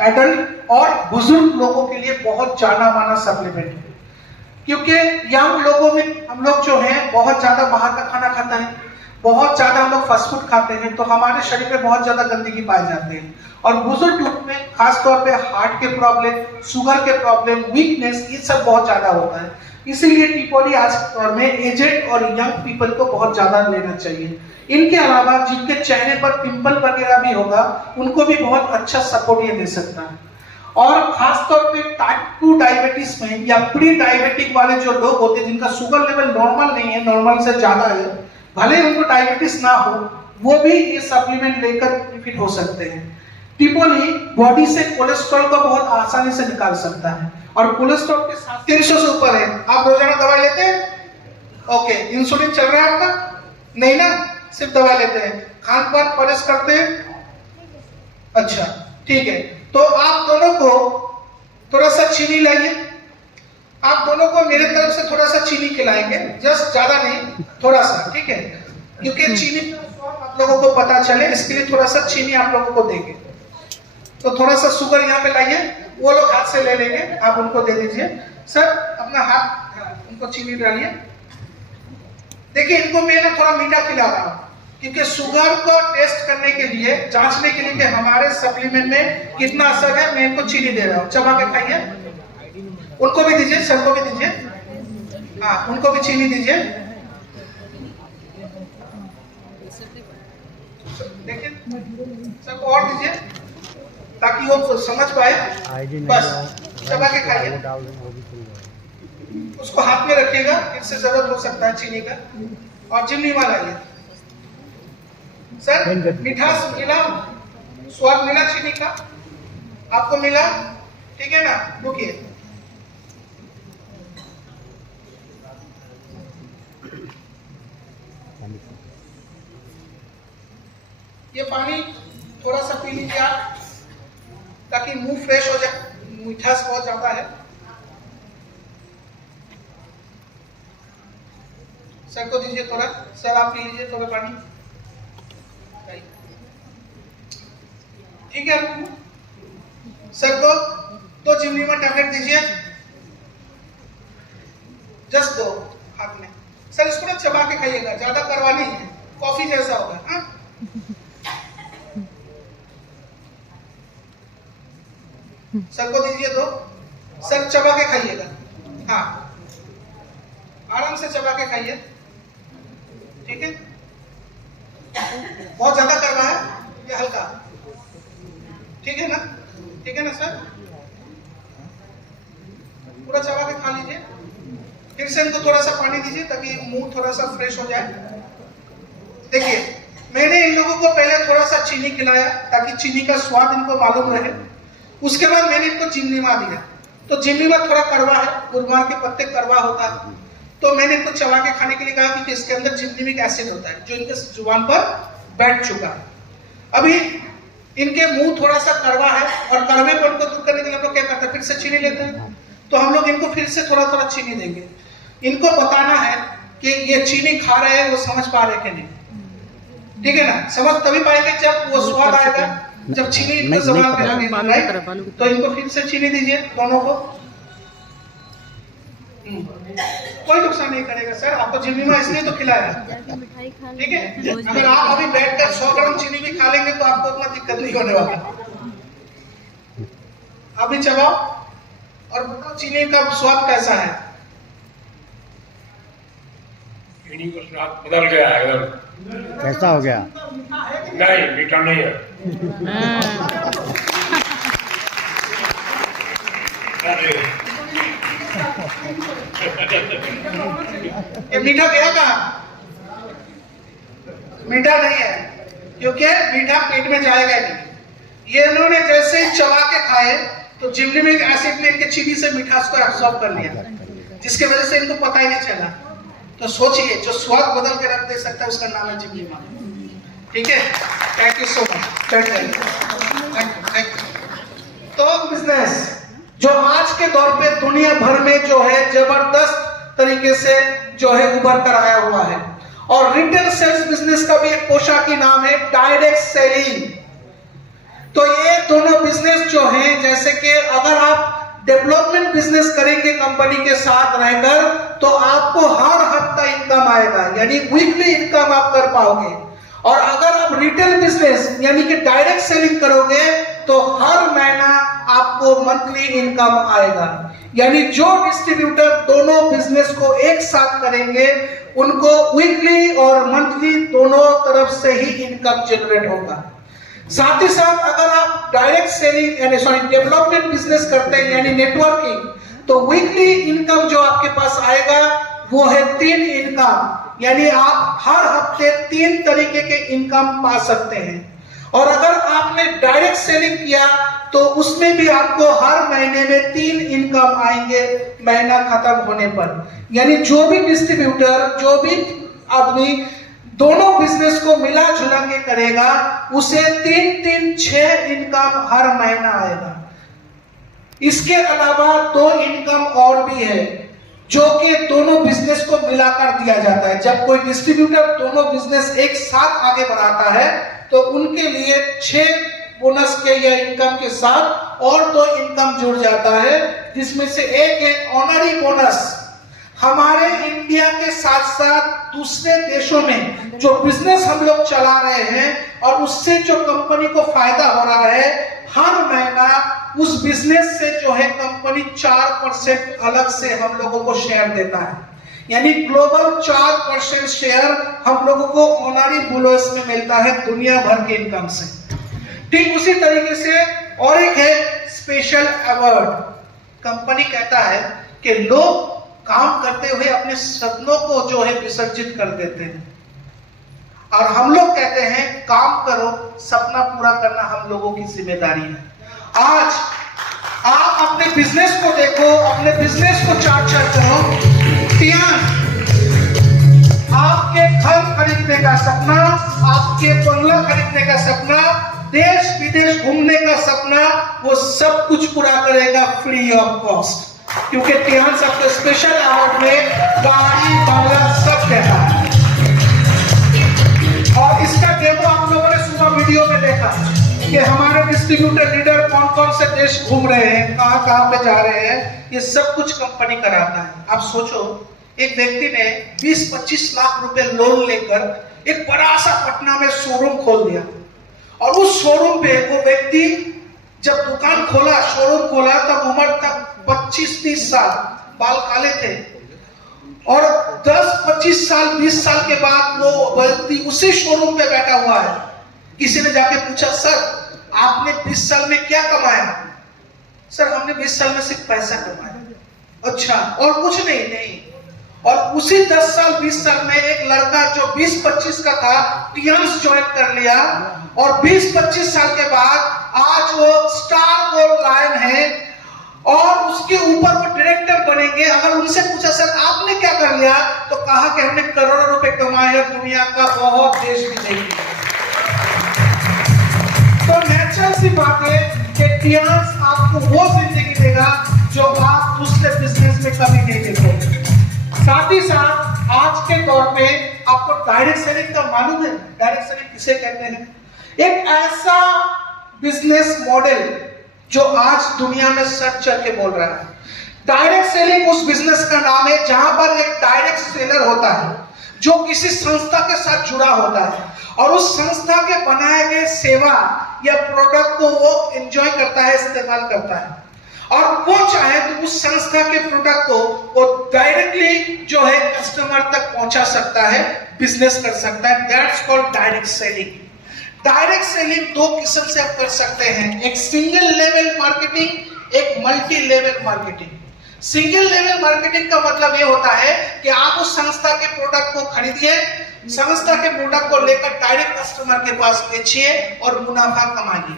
एडल्ट और बुजुर्ग लोगों के लिए बहुत जाना माना सप्लीमेंट है। क्योंकि यंग लोगों में हम लोग जो है बहुत ज्यादा बाहर का खाना खाता है, बहुत ज्यादा हम लोग फास्ट फूड खाते हैं, तो हमारे शरीर में बहुत ज्यादा गंदगी पाए जाते हैं। और बुजुर्ग लोग में खासतौर पे हार्ट के प्रॉब्लम, शुगर के प्रॉब्लम, वीकनेस, ये सब बहुत ज्यादा होता है। इसीलिए डिपोली आज के दौर में एजेड और यंग पीपल को बहुत ज्यादा लेना चाहिए। इनके अलावा जिनके चेहरे पर पिंपल वगैरह भी होगा उनको भी बहुत अच्छा सपोर्ट ये दे सकता है। और खासतौर पे टाइप 2 डायबिटीज में या प्री डायबिटिक वाले जो लोग होते हैं जिनका शुगर लेवल नॉर्मल नहीं है, नॉर्मल से ज्यादा है, भले उनको डायबिटीज ना हो, वो भी ये सप्लीमेंट लेकर बेनिफिट हो सकते हैं। ट्रिपोली बॉडी से कोलेस्ट्रॉल को बहुत आसानी से निकाल सकता है, और कोलेस्ट्रॉल के साथ 300 से ऊपर है। आप रोजाना दवाई लेते हैं? ओके, इंसुलिन चल रहा है आपका? नहीं ना, सिर्फ दवा लेते हैं। खान पान परहेज करते हैं? अच्छा, ठीक है। तो आप दोनों को थोड़ा सा चीनी लाइए। आप दोनों को मेरे तरफ से थोड़ा सा चीनी खिलाएंगे, जस्ट ज्यादा नहीं, थोड़ा सा, ठीक है? क्योंकि चीनी का स्वाद आप लोगों को पता चले, इसके लिए थोड़ा सा चीनी आप लोगों को देंगे। तो थोड़ा सा शुगर यहाँ पे लाइए, वो लोग हाथ से ले लेंगे, आप उनको दे दीजिए। सर अपना हाथ, उनको चीनी डालिए। देखिए, इनको मैं ना थोड़ा मीठा खिला रहा हूँ, क्योंकि शुगर को टेस्ट करने के लिए, जांचने के लिए कि हमारे सप्लीमेंट में कितना असर है, मैं इनको चीनी दे रहा हूँ। चबा के खाइए। उनको भी दीजिए, सर को भी दीजिए। हाँ, उनको भी चीनी दीजिए। देखिए, सबको और दीजिए ताकि वो समझ पाए। बस चबा के खाइए। उसको हाथ में रखिएगा, इससे जरूरत हो सकता है चीनी का। और जिम्नीमा लाइए। सर, मिठास मिला, स्वाद मिला चीनी का? आपको मिला? ठीक है ना? रुकिए। ये पानी थोड़ा सा पी लीजिए आप, ताकि मुंह फ्रेश हो जाए, मिठास बहुत ज्यादा है। सर को दीजिए थोड़ा। सर आप पी लीजिए थोड़ा पानी, ठीक है? सर को 2 जिम्नीमा टैबलेट दीजिए, जस्ट 2 हाथ में। सर इसको ना चबा के खाइएगा, ज्यादा करवा नहीं है, कॉफी जैसा होगा। हाँ, सर को दीजिए 2। सर चबा के खाइएगा। हाँ, आराम से चबा के खाइए, ठीक है? बहुत ज्यादा करना है या हल्का? ठीक है ना? ठीक है ना सर? पूरा चबा के खा लीजिए। फिर से इनको थोड़ा सा पानी दीजिए ताकि मुंह थोड़ा सा फ्रेश हो जाए। देखिए, मैंने इन लोगों को पहले थोड़ा सा चीनी खिलाया ताकि चीनी का स्वाद इनको मालूम रहे। उसके बाद मैंने इनको जिम्नीमा दिया। तो जिम्नीमा थोड़ा कड़वा है, गुलमोहर के पत्ते कड़वा होता है, तो मैंने इनको चबा के खाने के लिए कहा कि इसके अंदर जिम्नीमिक एसिड होता है, जो इनके जुबान पर बैठ चुका है। अभी इनके मुंह थोड़ा सा कड़वा है, और कड़वेपन को दूर करने के लिए हम लोग क्या करते हैं, फिर से चीनी लेते हैं। तो हम लोग इनको फिर से थोड़ा थोड़ा चीनी देंगे। इनको बताना है कि ये चीनी खा रहे हैं, वो समझ पा रहे कि नहीं, ठीक है ना? समझ तभी पाएंगे जब वो स्वाद आएगा, जब चीनी इनको जुबान पे लगेगी, राइट? तो इनको फिर से चीनी दीजिए दोनों को। कोई नुकसान नहीं करेगा सर, आपको जिम्नीमा इसलिए तो खिलाया, ठीक है? अगर आप अभी बैठकर 100 ग्राम चीनी भी खा लेंगे तो आपको उतना दिक्कत नहीं होने वाला। अभी चबाओ और बताओ चीनी का स्वाद कैसा है? चीनी का स्वाद बदल गया है एकदम। कैसा हो गया? नहीं, मीठा नहीं है। ये मीठा गया कहाँ? मीठा नहीं है, क्योंकि मीठा पेट में जाएगा नहीं। ये इन्होंने जैसे ही चबा के खाए तो जिम्नीमिक एसिड ने इनके चीनी से मिठास को एब्सॉर्ब कर लिया, जिसके वजह से इनको पता ही नहीं चला। तो सोचिए, जो स्वाद बदल के रख दे सकता है उसका नाम है जिम्नीमा, ठीक है? Thank you so much. Thank you. तो बिजनेस जो आज के दौर पे दुनिया भर में जो है जबरदस्त तरीके से जो है उभर कर आया हुआ है, और रिटेल सेल्स बिजनेस का भी एक पोशाकी नाम है डायरेक्ट सेलिंग। तो ये दोनों बिजनेस जो हैं, जैसे कि अगर आप डेवलपमेंट बिजनेस करेंगे कंपनी के साथ रहकर, तो आपको हर हफ्ता इनकम आएगा, यानी वीकली इनकम आप कर पाओगे। और अगर आप रिटेल बिजनेस यानी कि डायरेक्ट सेलिंग करोगे तो हर महीना आपको मंथली इनकम आएगा। यानी जो डिस्ट्रीब्यूटर दोनों बिजनेस को एक साथ करेंगे उनको वीकली और मंथली दोनों तरफ से ही इनकम जनरेट होगा। साथ ही साथ अगर आप डायरेक्ट सेलिंग यानी डेवलपमेंट बिजनेस करते हैं यानी नेटवर्किंग, तो वीकली इनकम जो आपके पास आएगा वो है 3 इनकम, यानी आप हर हफ्ते 3 तरीके के इनकम पा सकते हैं। और अगर आपने डायरेक्ट सेलिंग किया तो उसमें भी आपको हर महीने में 3 इनकम आएंगे महीना खत्म होने पर। यानी जो भी डिस्ट्रीब्यूटर, जो भी आदमी दोनों बिजनेस को मिला जुला के करेगा, उसे 6 इनकम हर महीना आएगा। इसके अलावा 2 इनकम और भी है जो कि दोनों बिजनेस को मिलाकर दिया जाता है। जब कोई डिस्ट्रीब्यूटर दोनों बिजनेस एक साथ आगे बढ़ाता है तो उनके लिए 6 बोनस के या इनकम के साथ और 2 इनकम जुड़ जाता है, जिसमें से एक है ऑनरी बोनस। हमारे इंडिया के साथ साथ दूसरे देशों में जो बिजनेस हम लोग चला रहे हैं और उससे जो कंपनी को फायदा हो रहा है, हर महीना उस बिजनेस से जो है कंपनी 4% अलग से हम लोगों को शेयर देता है। यानी ग्लोबल 4% शेयर हम लोगों को ऑनरी बोनस में मिलता है दुनिया भर के इनकम से। ठीक उसी तरीके से और एक है स्पेशल अवार्ड। कंपनी कहता है कि लोग काम करते हुए अपने सपनों को जो है विसर्जित कर देते हैं, और हम लोग कहते हैं काम करो, सपना पूरा करना हम लोगों की जिम्मेदारी है। आज आप अपने बिजनेस को देखो, अपने बिजनेस को चार्ट करो। आपके घर खरीदने का सपना, आपके बंगला खरीदने का सपना, देश विदेश घूमने का सपना, वो सब कुछ पूरा करेगा फ्री ऑफ कॉस्ट, क्योंकि टियान सबके स्पेशल अवार्ड में गाड़ी बंगला सब देता है। और इसका डेमो आप लोगों ने सुबह वीडियो में देखा कि हमारे डिस्ट्रीब्यूटर लीडर कौन कौन से देश घूम रहे हैं, कहां कहां पे जा रहे हैं, ये सब कुछ कंपनी कराता है। आप सोचो, एक व्यक्ति ने 20-25 लाख रुपए लोन लेकर एक बड़ा सा पटना में शोरूम खोल दिया, और उस शोरूम पे वो व्यक्ति जब दुकान खोला, शोरूम खोला, तब उम्र तक 25-30 साल, बाल काले थे, और 10-25 साल 20 साल के बाद वो व्यक्ति उसी शोरूम पे बैठा हुआ है। किसी ने जाके पूछा, सर आपने 20 साल में क्या कमाया? सर हमने 20 साल में सिर्फ पैसा कमाया। अच्छा, और कुछ नहीं। और उसी 10 साल 20 साल में एक लड़का जो 20-25 का था, टियान्स ज्वाइन कर लिया, और 20-25 साल के बाद आज वो स्टार गोल्ड लायन है, और उसके ऊपर वो डायरेक्टर बनेंगे। अगर उनसे पूछा, सर आपने क्या कर लिया, तो कहा कि हमने करोड़ों रुपए कमाए, दुनिया का बहुत देश विदेश में। तो नेचुरल सी बात है कि टियान्स आपको वो जिंदगी देगा जो आप दूसरे बिजनेस में कभी नहीं देखोगे। साथ ही साथ आज के दौर में आपको डायरेक्ट सेलिंग का मालूम है? डायरेक्ट सेलिंग किसे कहते हैं? एक ऐसा बिजनेस मॉडल जो आज दुनिया में सर चल के बोल रहा है। डायरेक्ट सेलिंग उस बिजनेस का नाम है जहां पर एक डायरेक्ट सेलर होता है जो किसी संस्था के साथ जुड़ा होता है, और उस संस्था के बनाए गए सेवा या प्रोडक्ट को वो एंजॉय करता है, इस्तेमाल करता है, और वो चाहे तो उस संस्था के प्रोडक्ट को वो डायरेक्टली जो है कस्टमर तक पहुंचा सकता है, बिजनेस कर सकता है। That's called direct selling. Direct selling 2 किस्म से आप कर सकते हैं, एक सिंगल लेवल मार्केटिंग, एक multi level marketing. Single level marketing का मतलब ये होता है कि आप उस संस्था के प्रोडक्ट को खरीदिए, संस्था के प्रोडक्ट को लेकर डायरेक्ट कस्टमर के पास बेचिए और मुनाफा कमाइए।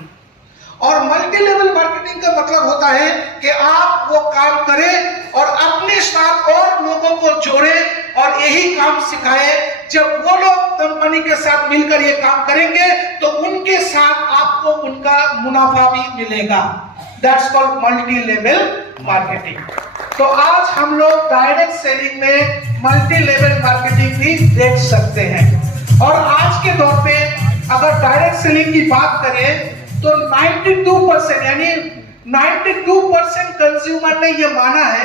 और मल्टी लेवल मार्केटिंग का मतलब होता है कि आप वो काम करें और अपने साथ और लोगों को जोड़े और यही काम सिखाए। जब वो लोग कंपनी के साथ मिलकर ये काम करेंगे तो उनके साथ आपको उनका मुनाफा भी मिलेगा। That's called multi level marketing. तो आज हम लोग डायरेक्ट सेलिंग में मल्टी लेवल मार्केटिंग भी देख सकते हैं। और आज के दौर पे अगर डायरेक्ट सेलिंग की बात करें तो 92% यानी 92% कंज्यूमर ने ये माना है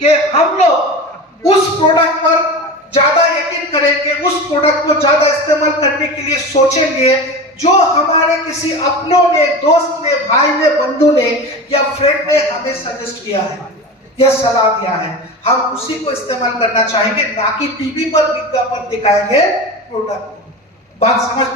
कि हम लोग उस प्रोडक्ट पर ज्यादा यकीन करेंगे, उस प्रोडक्ट को ज्यादा इस्तेमाल करने के लिए सोचेंगे जो हमारे किसी अपनों ने, दोस्त ने, भाई ने, बंधु ने या फ्रेंड ने हमें सजेस्ट किया है या सलाह दिया है। हम उसी को इस्तेमाल करना चाहेंगे, ना कि टीवी पर विज्ञापन दिखाएंगे प्रोडक्ट। बात समझ?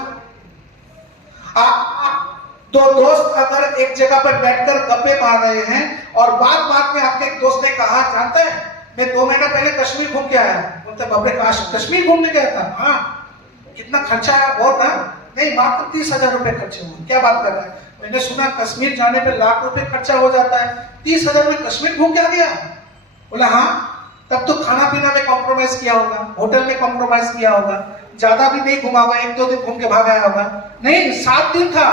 दो दोस्त अगर एक जगह पर बैठकर गप्पे मार रहे हैं और बात में आपके एक दोस्त ने कहा, जानते हैं मैं 2 महीना पहले कश्मीर घूम के आया। बोलते बाप रे, कश्मीर घूमने गया था? हाँ। कितना खर्चा आया? बहुत ना। नहीं मात्र 30,000 रुपए खर्चे हुए। क्या बात कर रहा है? मैंने सुना कश्मीर जाने पे लाख रुपए खर्चा हो जाता है, 30,000 में कश्मीर घूम के आ गया? बोला हाँ। तब तो खाना पीना में कॉम्प्रोमाइज किया होगा, होटल में कॉम्प्रोमाइज किया होगा, ज्यादा भी नहीं घुमा होगा, 1-2 दिन घूम के भाग आया होगा। नहीं, 7 दिन था,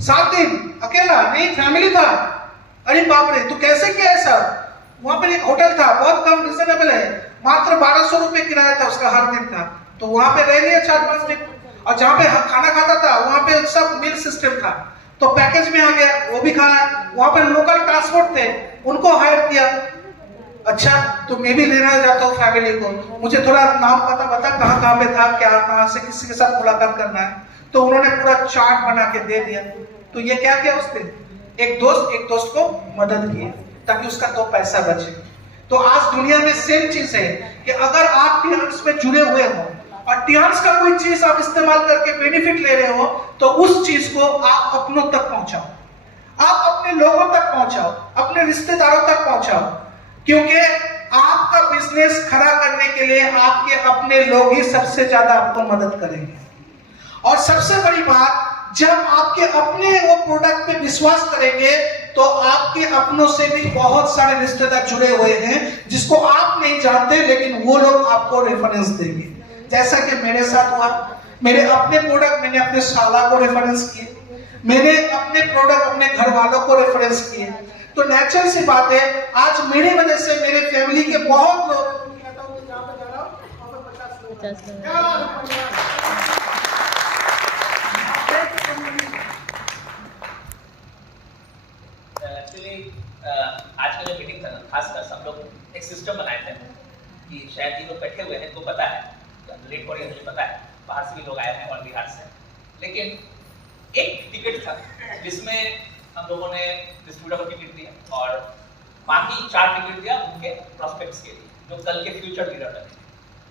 7 दिन अकेला नहीं, फैमिली था। अरे बाप रे, तू कैसे किया ऐसा? वहां पर एक होटल था, बहुत कम रिजनेबल है, मात्र 1200 रुपए किराया था उसका हर दिन का। तो वहां पे रह लिया 4-5 दिन। और जहाँ पे खाना खाता था वहां पे सब मील सिस्टम था, तो पैकेज में आ गया, वो भी खाना। वहां पे लोकल ट्रांसपोर्ट थे, उनको हायर किया। अच्छा, तो मैं भी लेना चाहता हूँ फैमिली को, मुझे थोड़ा नाम पता बता, कहाँ कहाँ पे था, क्या कहाँ से किसी के साथ मुलाकात करना है। तो उन्होंने पूरा चार्ट बना के दे दिया। तो ये क्या किया उसने? एक दोस्त को मदद की ताकि उसका 2 पैसा बचे। तो आज दुनिया में सेम चीज है कि अगर आप टियांस में जुड़े हुए हो और टियांस का कोई चीज आप इस्तेमाल करके बेनिफिट ले रहे हो, तो उस चीज को आप अपनों तक पहुंचाओ, आप अपने लोगों तक पहुंचाओ, अपने रिश्तेदारों तक पहुंचाओ। क्योंकि आपका बिजनेस खड़ा करने के लिए आपके अपने लोग ही सबसे ज्यादा आपको मदद करेंगे। और सबसे बड़ी बात, जब आपके अपने वो प्रोडक्ट पे विश्वास करेंगे तो आपके अपनों से भी बहुत सारे रिश्तेदार जुड़े हुए हैं जिसको आप नहीं जानते, लेकिन वो लोग आपको रेफरेंस देंगे। जैसा कि मेरे साथ हुआ, मेरे अपने प्रोडक्ट मैंने अपने साला को रेफरेंस किए, मैंने अपने प्रोडक्ट अपने घर वालों को रेफरेंस किए। तो नेचुरल सी बात है, आज मेरी वजह से मेरे फैमिली के बहुत लोग, कहता हूं कि जहां पे जा रहा हूं वहां पे 50 लोग। एक्चुअली आज का जो मीटिंग था ना, खासकर सब लोग एक सिस्टम बनाए थे कि शायद ये लोग बैठे हुए हैं, इनको पता है, लेट हो रही है मुझे पता है, बाहर से भी लोग आए हैं और बिहार से, लेकिन एक टिकट था जिसमें हम लोगों ने डिस्ट्रीब्यूटर को टिकट दिया और बाकी 4 टिकट दिया उनके प्रोस्पेक्ट्स के लिए जो कल के फ्यूचर लीडर बने।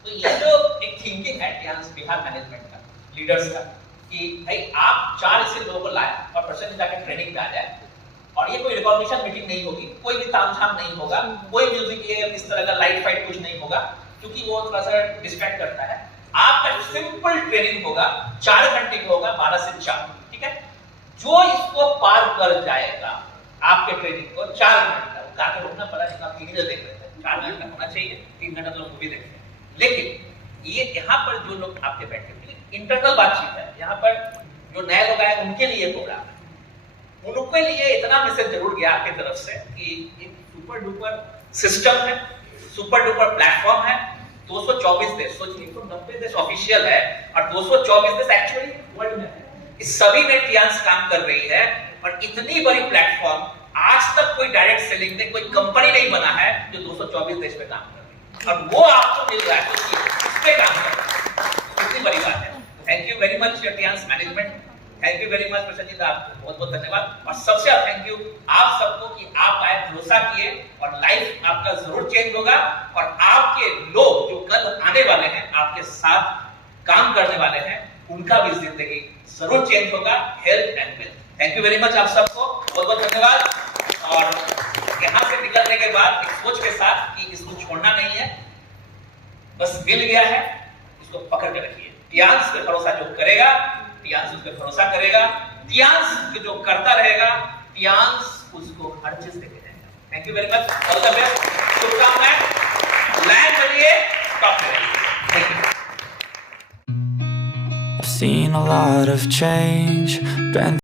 तो ये जो एक थिंकिंग है टियांस बिहार मैनेजमेंट का, लीडर्स का, कि भाई आप 4 ऐसे लोगों को लाए और पर्सन जाकर ट्रेनिंग पे आ जाए, और ये कोई रिकॉग्निशन मीटिंग नहीं होगी, कोई भी तामझाम नहीं होगा, कोई म्यूजिक ये इस तरह का लाइट फाइट कुछ नहीं होगा, क्योंकि वो थोड़ा सा डिस्ट्रैक्ट करता है। आपका सिंपल ट्रेनिंग होगा, 4 घंटे का होगा, 12 से 4, ठीक है। जो इसको पार कर जाएगा आपके ट्रेनिंग को 4 घंटा, गाकर रुकना पड़ा, जिसका आप टीवी देख रहे थे, 4 घंटा होना चाहिए, 3 घंटा तो लोग मूवी देखते हैं। लेकिन ये यहाँ पर जो लोग आपके बैठे हुए, इंटरनल बातचीत है, यहाँ पर जो नए लोग आए उनके लिए प्रोग्राम है, उनके लिए इतना मैसेज जरूर गया आपकी तरफ से कि एक सुपर डुपर सिस्टम है, सुपर डुपर प्लेटफॉर्म है, 224 देश, सोचिए 190 देश ऑफिशियल है और 224 देश एक्चुअली वर्ल्ड में है। इस सभी में टियांस काम कर रही है और इतनी बड़ी प्लेटफॉर्म, आज तक कोई डायरेक्ट सेलिंग में कोई कंपनी नहीं बना है जो 224 देश पे काम कर रही है, और वो आपको मिल रहा है, इस पे काम कर रहा है, इतनी बड़ी बात है। Thank you very much Tiens management, thank you very much Prashant ji, आपको बहुत बहुत धन्यवाद। और सबसे ज्यादा थैंक यू आप सबको कि आप आए, भरोसा किए, और लाइफ आपका जरूर चेंज होगा और आपके लोग जो कल आने वाले हैं, आपके साथ काम करने वाले हैं, उनका भी जिंदगी जरूर चेंज होगा, health and wealth. Thank you very much आप सबको, बहुत बहुत धन्यवाद। और यहाँ से निकलने के बाद एक सोच के साथ कि इसको छोड़ना नहीं है, बस मिल गया है, इसको पकड़ के रखिए। टियांस पे भरोसा जो करेगा, टियांस उस पे भरोसा करेगा, टियांस जो करता रहेगा, टियांस उसको हर चीज देके रहेगा। Thank you very much, all the best, शुभकामनाएं, लैंड करिए, टॉप करिए। Thank you. I've seen a lot of change, been